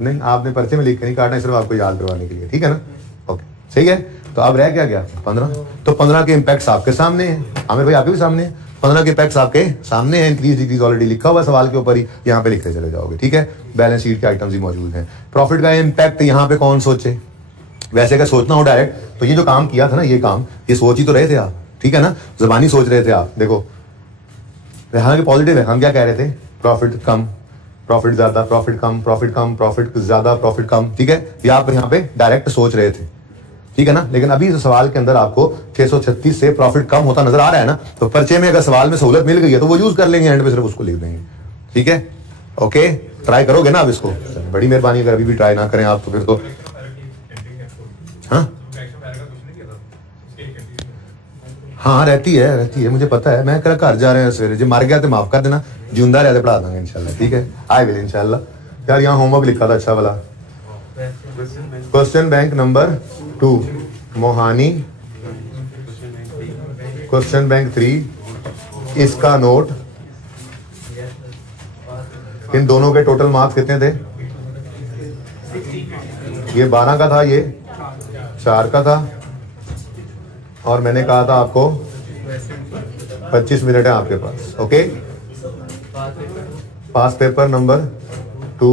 नहीं, आपने पर्चे में लिख के नहीं काटना, सिर्फ आपको याद करवाने के लिए, ठीक है ना। ओके, सही है। तो अब रह क्या गया 15, तो 15 के इम्पैक्ट्स आपके सामने हैं, आमिर भाई आपके भी सामने है, 15 के इम्पैक्ट्स आपके सामने हैं। इंक्रीज डिक्रीज ऑलरेडी लिखा हुआ सवाल के ऊपर ही, यहाँ पे लिखते चले जाओगे, ठीक है। बैलेंस शीट के आइटम्स ही मौजूद हैं। प्रॉफिट का इम्पैक्ट यहाँ पे कौन सोचे, वैसे अगर सोचना हो डायरेक्ट, तो ये जो काम किया था ना, ये काम ये सोच ही तो रहे थे आप, ठीक है ना, जुबानी सोच रहे थे आप। देखो हालांकि पॉजिटिव है, हम क्या कह रहे थे, प्रॉफिट कम, प्रॉफिट ज्यादा, प्रॉफिट कम, प्रॉफिट कम, प्रॉफिट ज्यादा, प्रॉफिट कम, ठीक है, ये आप यहाँ पे डायरेक्ट सोच रहे थे, ठीक है ना। लेकिन अभी इस सवाल के अंदर आपको 636 से प्रॉफिट कम होता नजर आ रहा है ना, तो पर्चे में अगर सवाल में सहूलत मिल गई है तो वो यूज कर लेंगे, एंड पे सिर्फ उसको लिख देंगे, ठीक है। ओके, ट्राई करोगे ना आप इसको, बड़ी मेहरबानी। अगर अभी भी ट्राई ना करें आप तो फिर तो हाँ रहती है, मुझे पता है। मैं घर जा रहे हैं सवेरे, जो मर गया तो माफ कर देना, जिंदा रहते पढ़ा देंगे इंशाल्लाह, ठीक है। आई विल इंशाल्लाह। यार यहाँ होमवर्क लिखा था अच्छा वाला, question bank number 2 Mohani, question bank 3, इसका नोट, इन दोनों के टोटल मार्क्स कितने थे, ये 12 का था, ये 4 का था, और मैंने कहा था आपको 25 मिनट है आपके पास। ओके, पास पेपर नंबर 2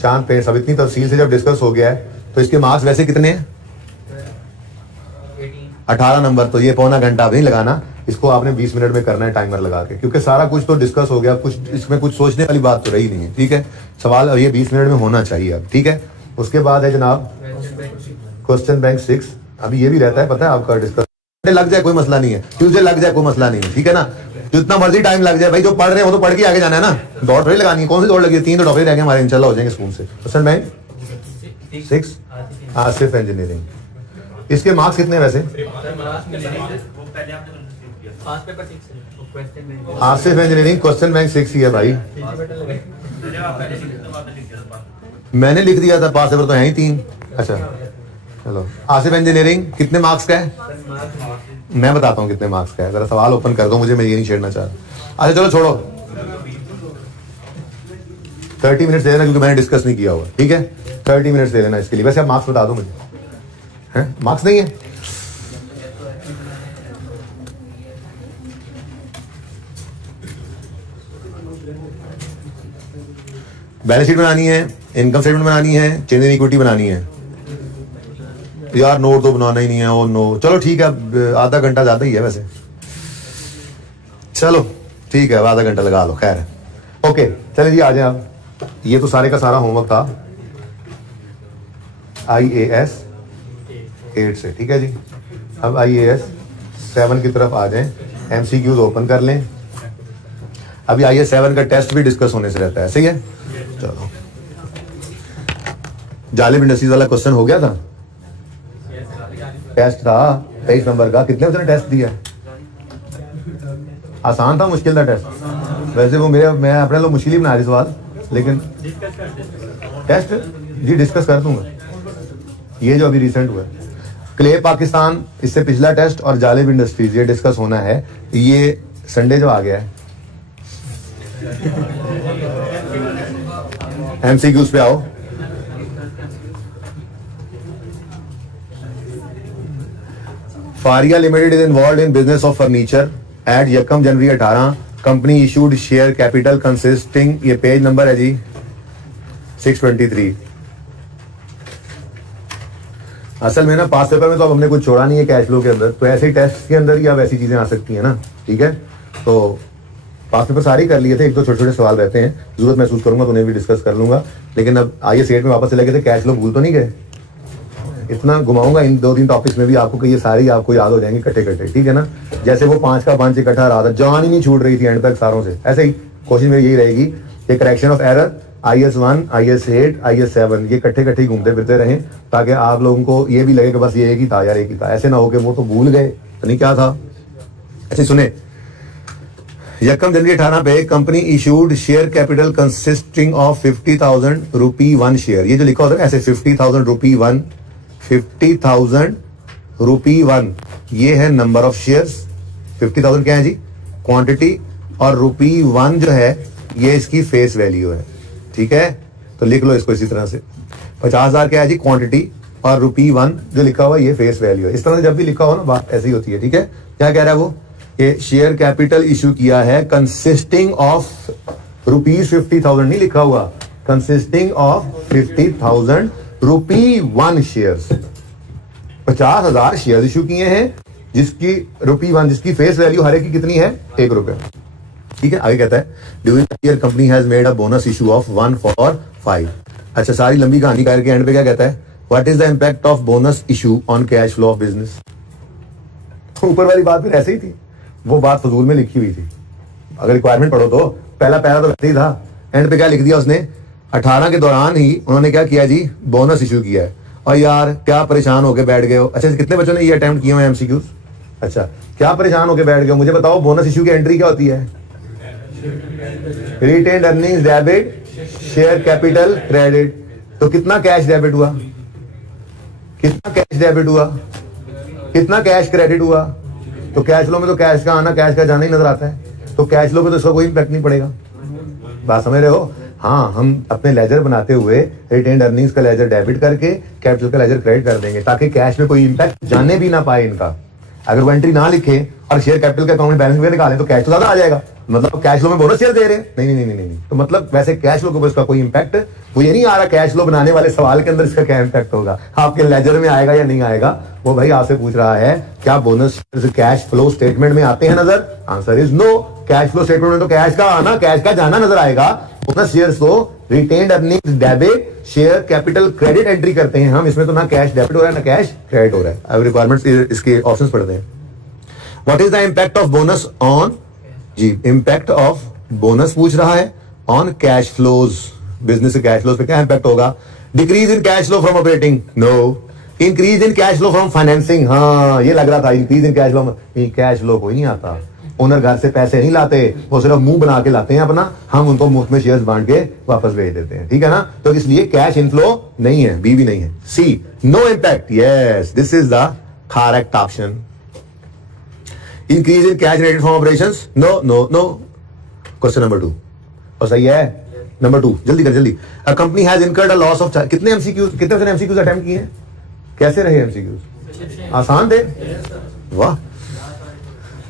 चांद पे। सब इतनी तफसील से जब डिस्कस हो गया है तो इसके मार्क्स वैसे कितने हैं, 18 नंबर। तो ये पौना घंटा अब नहीं लगाना, इसको आपने 20 मिनट में करना है टाइमर लगा के, क्योंकि सारा कुछ तो डिस्कस हो गया, कुछ इसमें कुछ सोचने वाली बात तो रही नहीं है, ठीक है। सवाल अब ये 20 मिनट में होना चाहिए अब, ठीक है। उसके बाद है जनाब क्वेश्चन बैंक 6। अभी ये भी रहता है, पता है आपका, डिस्कस लग जाए कोई मसला नहीं है, ट्यूजडे लग जाए कोई मसला नहीं है, ठीक है ना। जितना मर्जी टाइम लग जाए भाई, जो पढ़ रहे हैं वो तो पढ़ के आगे जाना है ना, दौड़ थोड़ी लगानी है। कौन सी दौड़ लगी है, 3 तो टॉपिक रह गए हमारे, इंशाल्लाह हो जाएंगे स्कूल से। क्वेश्चन बैंक 6 आसिफ इंजीनियरिंग, इसके मार्क्स कितने वैसे, आसिफ इंजीनियरिंग क्वेश्चन बैंक 6 ही है भाई, मैंने लिख दिया था, पास पेपर तो है ही 3। अच्छा चलो, आसिफ इंजीनियरिंग कितने मार्क्स का है, मैं बताता हूँ कितने मार्क्स का है, जरा सवाल ओपन कर दो मुझे, मैं ये नहीं छेड़ना चाह रहा। अच्छा चलो छोड़ो, 30 मिनट्स दे लेना, क्योंकि मैंने डिस्कस नहीं किया हुआ, ठीक है। 30 मिनट्स दे लेना इसके लिए। वैसे आप मार्क्स बता दो मुझे, हैं मार्क्स नहीं है, बैलेंस शीट बनानी है, इनकम स्टेटमेंट बनानी है, चेंज इन इक्विटी बनानी है। यार नोट तो बनाना ही नहीं है, और नो चलो ठीक है, आधा घंटा ज्यादा ही है वैसे, चलो ठीक है, आधा घंटा लगा लो, खैर है। ओके चले जी, आ जाए आप। ये तो सारे का सारा होमवर्क था IAS 8 से, ठीक है जी। अब IAS 7 की तरफ आ जाएं, MCQs ओपन कर लें। अभी IAS 7 का टेस्ट भी डिस्कस होने से रहता है, सही है। चलो, जालिब इंडस्ट्रीज वाला क्वेश्चन हो गया था, टेस्ट था 23 नंबर का, कितने उसने टेस्ट दिया, आसान था मुश्किल था टेस्ट, वैसे वो मैं अपने लोग मुश्किल ही बना रही सवाल, लेकिन टेस्ट जी डिस्कस कर दूंगा। ये जो अभी रिसेंट हुआ है, क्ले पाकिस्तान, इससे पिछला टेस्ट, और जालिब इंडस्ट्रीज, ये डिस्कस होना है। ये संडे जो आ गया है, MCQs पे आओ। Faria limited is involved in business of furniture at 1 January 18, company issued share capital consisting, ये पेज नंबर है जी 623। असल में ना पास पेपर में तो अब हमने कुछ छोड़ा नहीं है कैश फ्लो के अंदर, तो ऐसे टेस्ट के अंदर ही अब ऐसी चीजें आ सकती हैं ना, ठीक है। तो पास पेपर सारे कर लिए थे, एक तो छोटे छोटे सवाल रहते हैं, जरूरत महसूस करूंगा तो उन्हें भी डिस्कस कर लूंगा। लेकिन अब IAS 8 में वापस चले गए थे, कैश फ्लो भूल तो नहीं गए, इतना घुमाऊंगा इन 2-3 टॉपिक्स में भी आपको कि ये सारे ही आपको याद हो जाएंगे कट्टे, ठीक है ना। जैसे वो 5 का बंच इकट्ठा रहा था, जान ही नहीं छूट रही थी एंड तक सारों से। ऐसे ही कोशिश मेरी यही रहेगी कि correction of error, IS1, IS8, IS7 ये कट्ठे ही घूमते फिरते रहें, ताकि आप लोगों को ये भी लगे कि बस ये एक ही था यार, एक ही था। ऐसे ना हो कि वो तो भूल गए तो नहीं क्या था। अच्छा सुने, यकम जनवरी 18 पे company issued share capital consisting of 50,000 rupee 1 share. ये जो लिखा होता है ऐसे 50,000 रुपी 1, 50,000 रुपी 1, ये है नंबर ऑफ शेयर्स। 50,000 क्या है जी, क्वांटिटी, और रुपी 1 जो है ये इसकी फेस वैल्यू है, ठीक है। तो लिख लो इसको इसी तरह से, 50,000 क्या है जी क्वांटिटी, और रुपी 1 जो लिखा हुआ ये फेस वैल्यू है। इस तरह से जब भी लिखा हो ना बात ऐसी होती है, ठीक है। क्या कह रहा है वो, ये शेयर कैपिटल इशू किया है कंसिस्टिंग ऑफ रुपीज 50,000 नहीं लिखा हुआ, consisting of 50,000 rupee 1 shares. 50,000 share issue किए हैं जिसकी रुपी 1, जिसकी फेस वैल्यू हर एक की कितनी है, 1 रुपए, ठीक है। आगे कहता है during the year company has made a bonus issue of 1 for 5। अच्छा सारी लंबी कहानी करके एंड पे क्या कहता है, what is the impact of bonus issue on cash flow of business. ऊपर वाली बात फिर ऐसे ही थी, वो बात फजूल में लिखी हुई थी। अगर रिक्वायरमेंट पढ़ो तो पहला पैरा तो वैसे ही था, एंड पे क्या लिख दिया उसने, 18 के दौरान ही उन्होंने क्या किया जी, बोनस इशू किया है। और यार क्या परेशान होके बैठ गए हो। अच्छा कितने बच्चों ने ये अटेम्प्ट किए हुए MCQs, अच्छा क्या परेशान होके बैठ गए हो, मुझे बताओ बोनस इशू की एंट्री क्या होती है, retained earnings debit, share capital credit. तो कितना कैश डेबिट हुआ, कितना कैश डेबिट हुआ, कितना कैश क्रेडिट हुआ। तो कैश फ्लो में तो कैश का आना कैश का जाना ही नजर आता है, तो कैश फ्लो में तो इसका कोई इंपैक्ट नहीं पड़ेगा। बात समझ रहे हो। हाँ हम अपने लेजर बनाते हुए रिटेन्ड अर्निंग्स का लेजर डेबिट करके कैपिटल का लेजर क्रेडिट कर देंगे, ताकि कैश में कोई इंपैक्ट जाने भी ना पाए इनका। अगर वो एंट्री ना लिखे और शेयर कैपिटल के अकाउंट में बैलेंस निकालें तो कैश तो ज्यादा आ जाएगा, मतलब कैश फ्लो में बोनस शेयर दे रहे हैं। नहीं। तो मतलब वैसे कैश फ्लो के ऊपर इसका कोई इंपैक्ट वो ये नहीं आ रहा। कैश फ्लो बनाने वाले सवाल के अंदर इसका क्या इंपैक्ट होगा, आपके लेजर में आएगा या नहीं आएगा, वो भाई आपसे पूछ रहा है क्या बोनस कैश फ्लो स्टेटमेंट में आते हैं नजर। Answer is no. Cash flow statement में तो कैश का आना कैश का जाना नजर आएगा। बोनस शेयर्स को retained earnings debit, share capital credit entry करते हैं हम, इसमें तो ना कैश डेबिट हो रहा है ना कैश क्रेडिट हो रहा है। अब रिक्वायरमेंट्स इसके ऑप्शंस पढ़ते हैं। What is the impact of bonus on, जी इंपैक्ट ऑफ बोनस पूछ रहा है ऑन कैश फ्लोज। बिजनेस के कैश फ्लोज पे क्या इंपैक्ट होगा, decrease in cash flow from operating, no. Increase in cash flow from financing, हाँ ये लग रहा था increase in cash flow, cash flow कोई नहीं आता। ओनर घर से पैसे नहीं लाते, वो सिर्फ मुंह बना के लाते हैं अपना, हम उनको मुफ्त में शेयर्स बांट के वापस भेज देते हैं, ठीक है ना। तो इसलिए कैश इनफ्लो नहीं है, बी भी नहीं है। C no impact, yes this is the correct option. Increase in cash generated from operations, no no no. Question number 2 और सही है। नंबर 2 जल्दी कर जल्दी। A company has incurred a loss of, कितने MCQs, कितने बच्चों ने MCQs अटेम्प्ट किए हैं, कैसे रहे MCQs, आसान थे, वाह।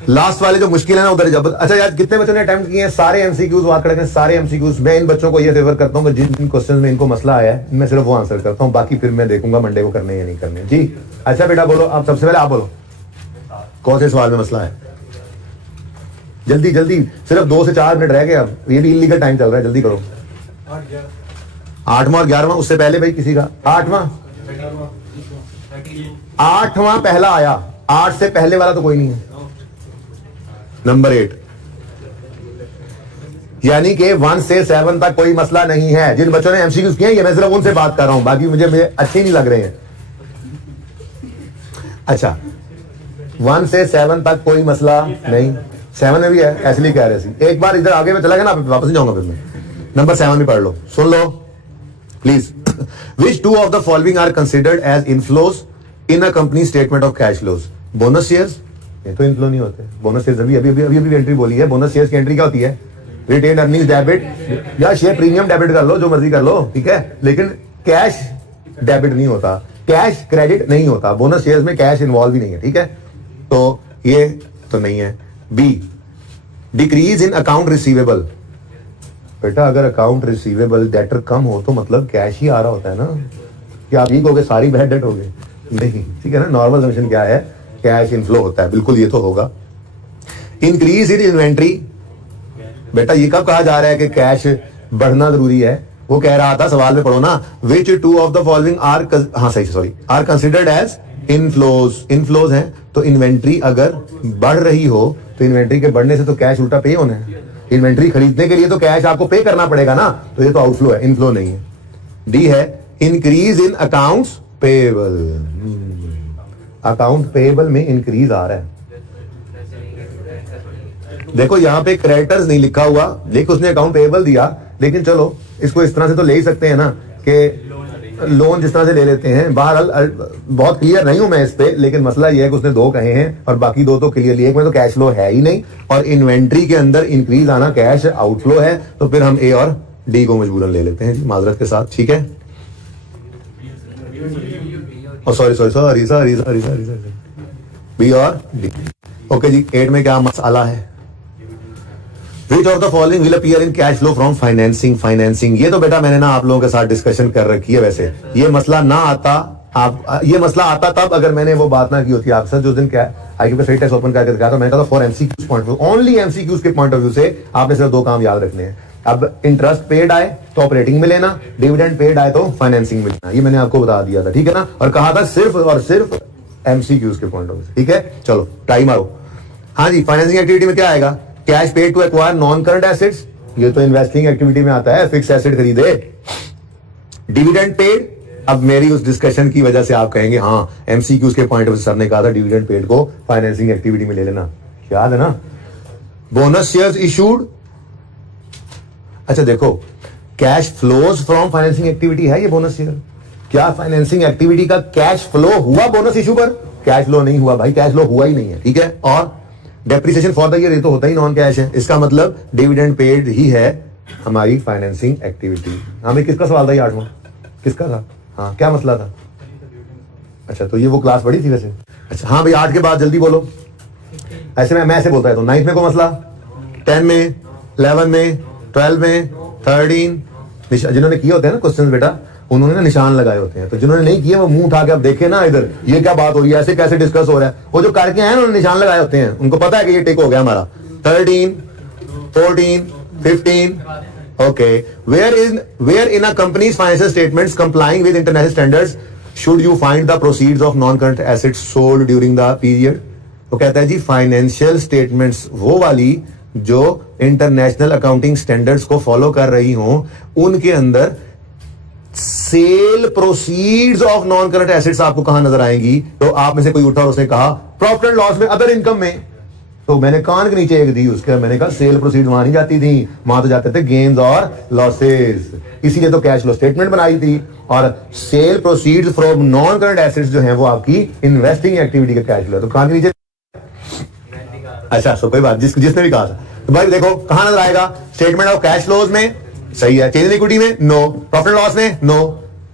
लास्ट वाले जो मुश्किल है ना उधर जब, अच्छा यार कितने बच्चों ने अटेम्प्ट किए हैं, सारे MCQs वाक करके सारे MCQs। मैं इन बच्चों को ये फेवर करता हूँ जिन क्वेश्चन में इनको मसला आया है मैं सिर्फ वो आंसर करता हूँ, बाकी फिर मैं देखूंगा मंडे को करने या नहीं करने। जी अच्छा बेटा बोलो, आप सबसे पहले आप बोलो कौन से सवाल में मसला है, जल्दी जल्दी, सिर्फ 2 से 4 मिनट रह गए, अब ये भी इलीगल टाइम चल रहा है, जल्दी करो। 8वां और 11वां, उससे पहले भाई किसी का 8वां पहला आया, 8 से पहले वाला तो कोई नहीं है। नंबर 8 यानी कि 1 से 7 तक कोई मसला नहीं है। जिन बच्चों ने MCQs किए हैं ये मैं सिर्फ उनसे बात कर रहा हूं, बाकी मुझे अच्छे नहीं लग रहे हैं। अच्छा 1 से 7 तक कोई मसला नहीं, 7 में भी है, ऐसे ही कह रहे थे। एक बार इधर आगे में चला गया ना, वापस नहीं जाऊंगा फिर मैं। नंबर 7 भी पढ़ लो, सुन लो please. Which 2 of the following are considered as inflows in a company statement of cash flows. Bonus shares, ये तो इनफ्लो नहीं होते। बोनस शेयर्स अभी एंट्री बोली है। बोनस शेयर्स की एंट्री क्या होती है, रिटेन्ड अर्निंग्स डेबिट या शेयर प्रीमियम डेबिट कर लो, जो मर्जी कर लो, ठीक है, लेकिन कैश डेबिट नहीं होता, कैश क्रेडिट नहीं होता। बोनस शेयर्स में कैश इन्वॉल्व ही नहीं है, ठीक है, तो ये तो नहीं है। Be decrease in account receivable. बेटा अगर अकाउंट रिसीवेबल डेटर कम हो तो मतलब कैश ही आ रहा होता है ना, कि आप ये कहोगे सारी बैड डेट हो गई, नहीं, ठीक है ना। नॉर्मल समेशन क्या है, कैश इनफ्लो होता है, बिल्कुल ये तो होगा। इंक्रीज इन इन्वेंट्री, बेटा ये कब कहा जा रहा है कि कैश बढ़ना जरूरी है, वो कह रहा था सवाल में पढ़ो ना, which two of the following are, हाँ सही sorry, are considered as inflows. Inflows है तो इन्वेंट्री अगर बढ़ रही हो तो इन्वेंट्री के बढ़ने से तो कैश उल्टा पे होना है। इन्वेंट्री खरीदने के लिए तो कैश आपको पे करना पड़ेगा ना, तो ये तो आउटफ्लो है, इनफ्लो नहीं है। डी है increase in accounts payable. Account payable में इंक्रीज आ रहा है। देखो यहां पे क्रेडिटर्स नहीं लिखा हुआ, लेकिन उसने अकाउंट पेएबल दिया, लेकिन चलो इसको इस तरह से तो ले ही सकते हैं ना कि लोन जिस तरह से ले लेते हैं। बहरहाल बहुत क्लियर नहीं हूं मैं इस पे, लेकिन मसला ये है कि उसने दो कहे हैं और बाकी दो तो क्लियरली, एक में तो कैश फ्लो है ही नहीं और इन्वेंट्री के अंदर इंक्रीज आना कैश आउटफ्लो है, तो फिर हम ए और डी को मजबूरन ले लेते हैं जी, माजरत के साथ। ठीक है, sorry sorry sorry sorry sorry sorry B और डी। ओके जी, 8 में क्या मसाला है? Which of the following will appear in cash flow from financing? Financing, ये तो बेटा मैंने ना आप लोगों के साथ डिस्कशन कर रखी है। वैसे ये मसला ना आता, आप ये मसला आता तब अगर मैंने वो बात ना की होती आपके साथ, जो दिन क्या आईक्यू का सही टेस्ट ओपन करके दिखाया, तो मैंने कहा था for MCQs point of view, only MCQs के पॉइंट ऑफ व्यू से आपने सिर्फ दो काम याद रखने हैं। अब इंटरेस्ट पेड आए तो ऑपरेटिंग में लेना, डिविडेंड पेड आए तो फाइनेंसिंग में लेना, ये मैंने आपको बता दिया था। ठीक है ना, और कहा था सिर्फ और सिर्फ एमसीक्यूज के पॉइंट ऑफ व्यू। ठीक है, चलो टाई मारो। हाँ जी, फाइनेंसिंग एक्टिविटी में क्या आएगा? Cash paid to acquire non current assets, ये तो इन्वेस्टिंग एक्टिविटी में आता है, फिक्स एसेट खरीदे। डिविडेंड पेड, अब मेरी उस डिस्कशन की वजह से आप कहेंगे हाँ एमसीक्यूज के पॉइंट ऑफ व्यू सर ने कहा था डिविडेंड पेड को फाइनेंसिंग एक्टिविटी में ले लेना, याद है ना। बोनस शेयर्स इशूड, अच्छा देखो cash flows from financing activity है ये बोनस शेयर। क्या फाइनेंसिंग एक्टिविटी का कैश फ्लो हुआ बोनस इशू पर? कैश फ्लो नहीं हुआ भाई, कैश फ्लो हुआ ही नहीं है। ठीक है, और डेप्रिसिएशन फॉर द ईयर, ये तो होता ही नॉन कैश है, इसका मतलब डिविडेंड पेड ही है हमारी फाइनेंसिंग एक्टिविटी। हमें किसका सवाल था ये 8वां, किसका था? हाँ क्या मसला था? अच्छा तो ये वो क्लास बड़ी थी वैसे। अच्छा हाँ भाई 8 के बाद जल्दी बोलो। ऐसे मैं ऐसे बोलता है तो 9th में को मसला, 10 में, 11 में, 12 में, 13, जिन्होंने किए होते हैं ना क्वेश्चन बेटा, उन्होंने ना निशान लगाए होते हैं, तो जिन्होंने नहीं किए वो मुंह उठा के अब देखे ना इधर ये क्या बात हो रही है, ऐसे कैसे डिस्कस हो रहा है। वो जो करके आए उन्होंने निशान लगाए होते हैं, उनको पता है कि ये टिक हो गया हमारा। 13, 14, 15, okay. Where in a companies financial statements complying with international standards should you find the proceeds of non current assets sold during the period. तो कहता है जी फाइनेंशियल स्टेटमेंट्स वो वाली जो इंटरनेशनल अकाउंटिंग स्टैंडर्ड्स को फॉलो कर रही हों, उनके अंदर sale proceeds of non current assets आपको कहां नजर आएंगी? तो आप में से कोई उठा और उसने कहा प्रॉफिट एंड लॉस में, अदर इनकम में, तो मैंने कान के नीचे एक दी उसके, मैंने कहा सेल प्रोसीड्स वहां नहीं जाती थी, वहां तो जाते थे गेन्स और लॉसेस, इसीलिए तो कैश फ्लो स्टेटमेंट बनाई थी। और sale proceeds from non current assets जो है वो आपकी इन्वेस्टिंग एक्टिविटी का कैश फ्लो, तो कान के नीचे। अच्छा सो कोई बात, जिसने भी कहा था, तो भाई देखो कहां नजर आएगा? स्टेटमेंट ऑफ कैश फ्लोज में, सही है। चेंज इन इक्विटी में नो, प्रॉफिट लॉस में no,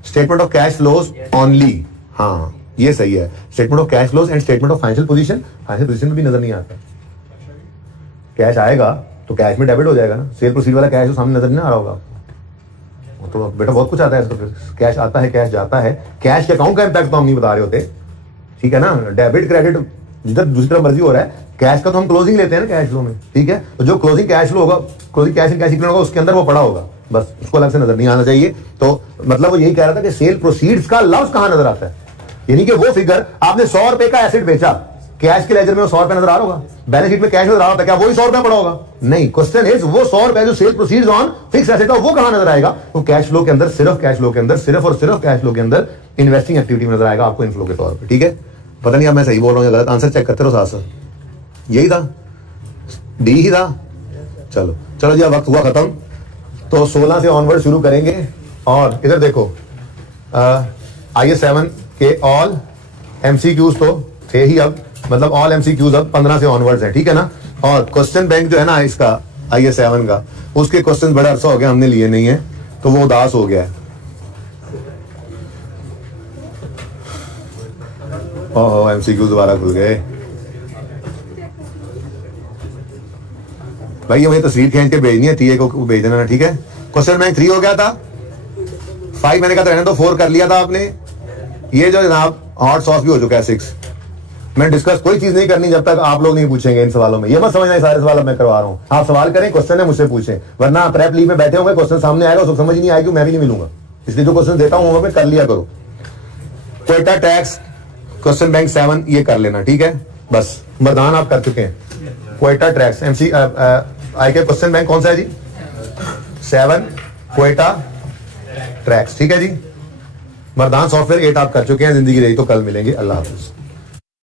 statement of cash flows only, हाँ ये सही है। Statement of cash flows and statement of financial position, financial position में भी नजर नहीं आता। कैश आएगा तो कैश में डेबिट हो जाएगा ना, सेल प्रोसीड वाला कैश तो सामने नजर नहीं आ रहा होगा आपको, तो बेटा बहुत कुछ आता है। तो फिर कैश आता है, कैश जाता है, कैश के अकाउंट का इम्पैक्ट तो हम नहीं बता रहे होते, ठीक है ना। डेबिट क्रेडिट जिधर दूसरी तरफ मर्जी हो रहा है, कैश का तो हम क्लोजिंग लेते हैं ना कैश फ्लो में, ठीक है। तो जो क्लोजिंग कैश फ्लो होगा, closing cash in cash equity होगा, उसके अंदर वो पड़ा होगा, बस उसको अलग से नजर नहीं आना चाहिए। तो मतलब वो यही कह रहा था कि सेल प्रोसीड्स का लफ्ज कहां नजर आता है, यानी कि वो फिगर आपने 100 रुपए का एसेट बेचा, कैश के लेजर में वो 100 रुपए नजर आ रहा होगा, बैलेंस शीट में कैश नजर आ रहा था, क्या वही 100 रुपए पड़ा होगा? नहीं। क्वेश्चन इज वो 100 रुपए जो sale proceeds on fix asset है वो कहां नजर आएगा? वो कैश फ्लो के अंदर, सिर्फ कैश फ्लो के अंदर, सिर्फ और सिर्फ कैश फ्लो के अंदर इन्वेस्टिंग एक्टिविटी में नजर आएगा आपको इनफ्लो के तौर पर, ठीक है। पता नहीं अब मैं सही बोल रहा हूँ या गलत, आंसर चेक करते रहो साथ साथ। यही था, डी ही था। चलो चलो जी, अब वक्त हुआ खत्म, तो 16 से ऑनवर्ड शुरू करेंगे। और इधर देखो IS 7 के ऑल MCQs तो थे ही, अब मतलब ऑल MCQs अब 15 से ऑनवर्ड्स हैं, ठीक है ना। और क्वेश्चन बैंक जो है ना इसका IS 7 का, उसके क्वेश्चन बड़ा अरसा हो गया हमने लिए नहीं है, तो वो उदास हो गया है। ओह MCQs दोबारा खुल गए भाई, ये मुझे तस्वीर खींच के भेजनी है, टीए को भेज देना, ठीक है। क्वेश्चन बैंक 3 हो गया था, 5 मैंने कहा रहने तो 4 कर लिया था आपने। ये जो जनाब हॉट सॉस भी हो चुका है 6, मैं डिस्कस कोई चीज नहीं करनी जब तक आप लोग नहीं पूछेंगे इन सवालों में। ये मत समझना सारे सवाल अब मैं करवा रहा हूं। आप सवाल करें, क्वेश्चन है मुझसे पूछें, वरना आप प्रेप लीव में बैठे होंगे, क्वेश्चन सामने आएगा, उसको समझ नहीं आएगी, मैं भी नहीं मिलूंगा। इसलिए जो क्वेश्चन देता हूं मैं कर लिया करो। क्वेटा टैक्स क्वेश्चन बैंक 7 ये कर लेना, ठीक है। बस मरदान आप कर चुके हैं। क्वेटा टैक्स एमसी आई के क्वेश्चन बैंक कौन सा है जी? 7 क्वेटा टैक्स, ठीक है जी। मरदान सॉफ्टवेयर 8 आप कर चुके हैं। जिंदगी रही तो कल मिलेंगे। अल्लाह हाफिज।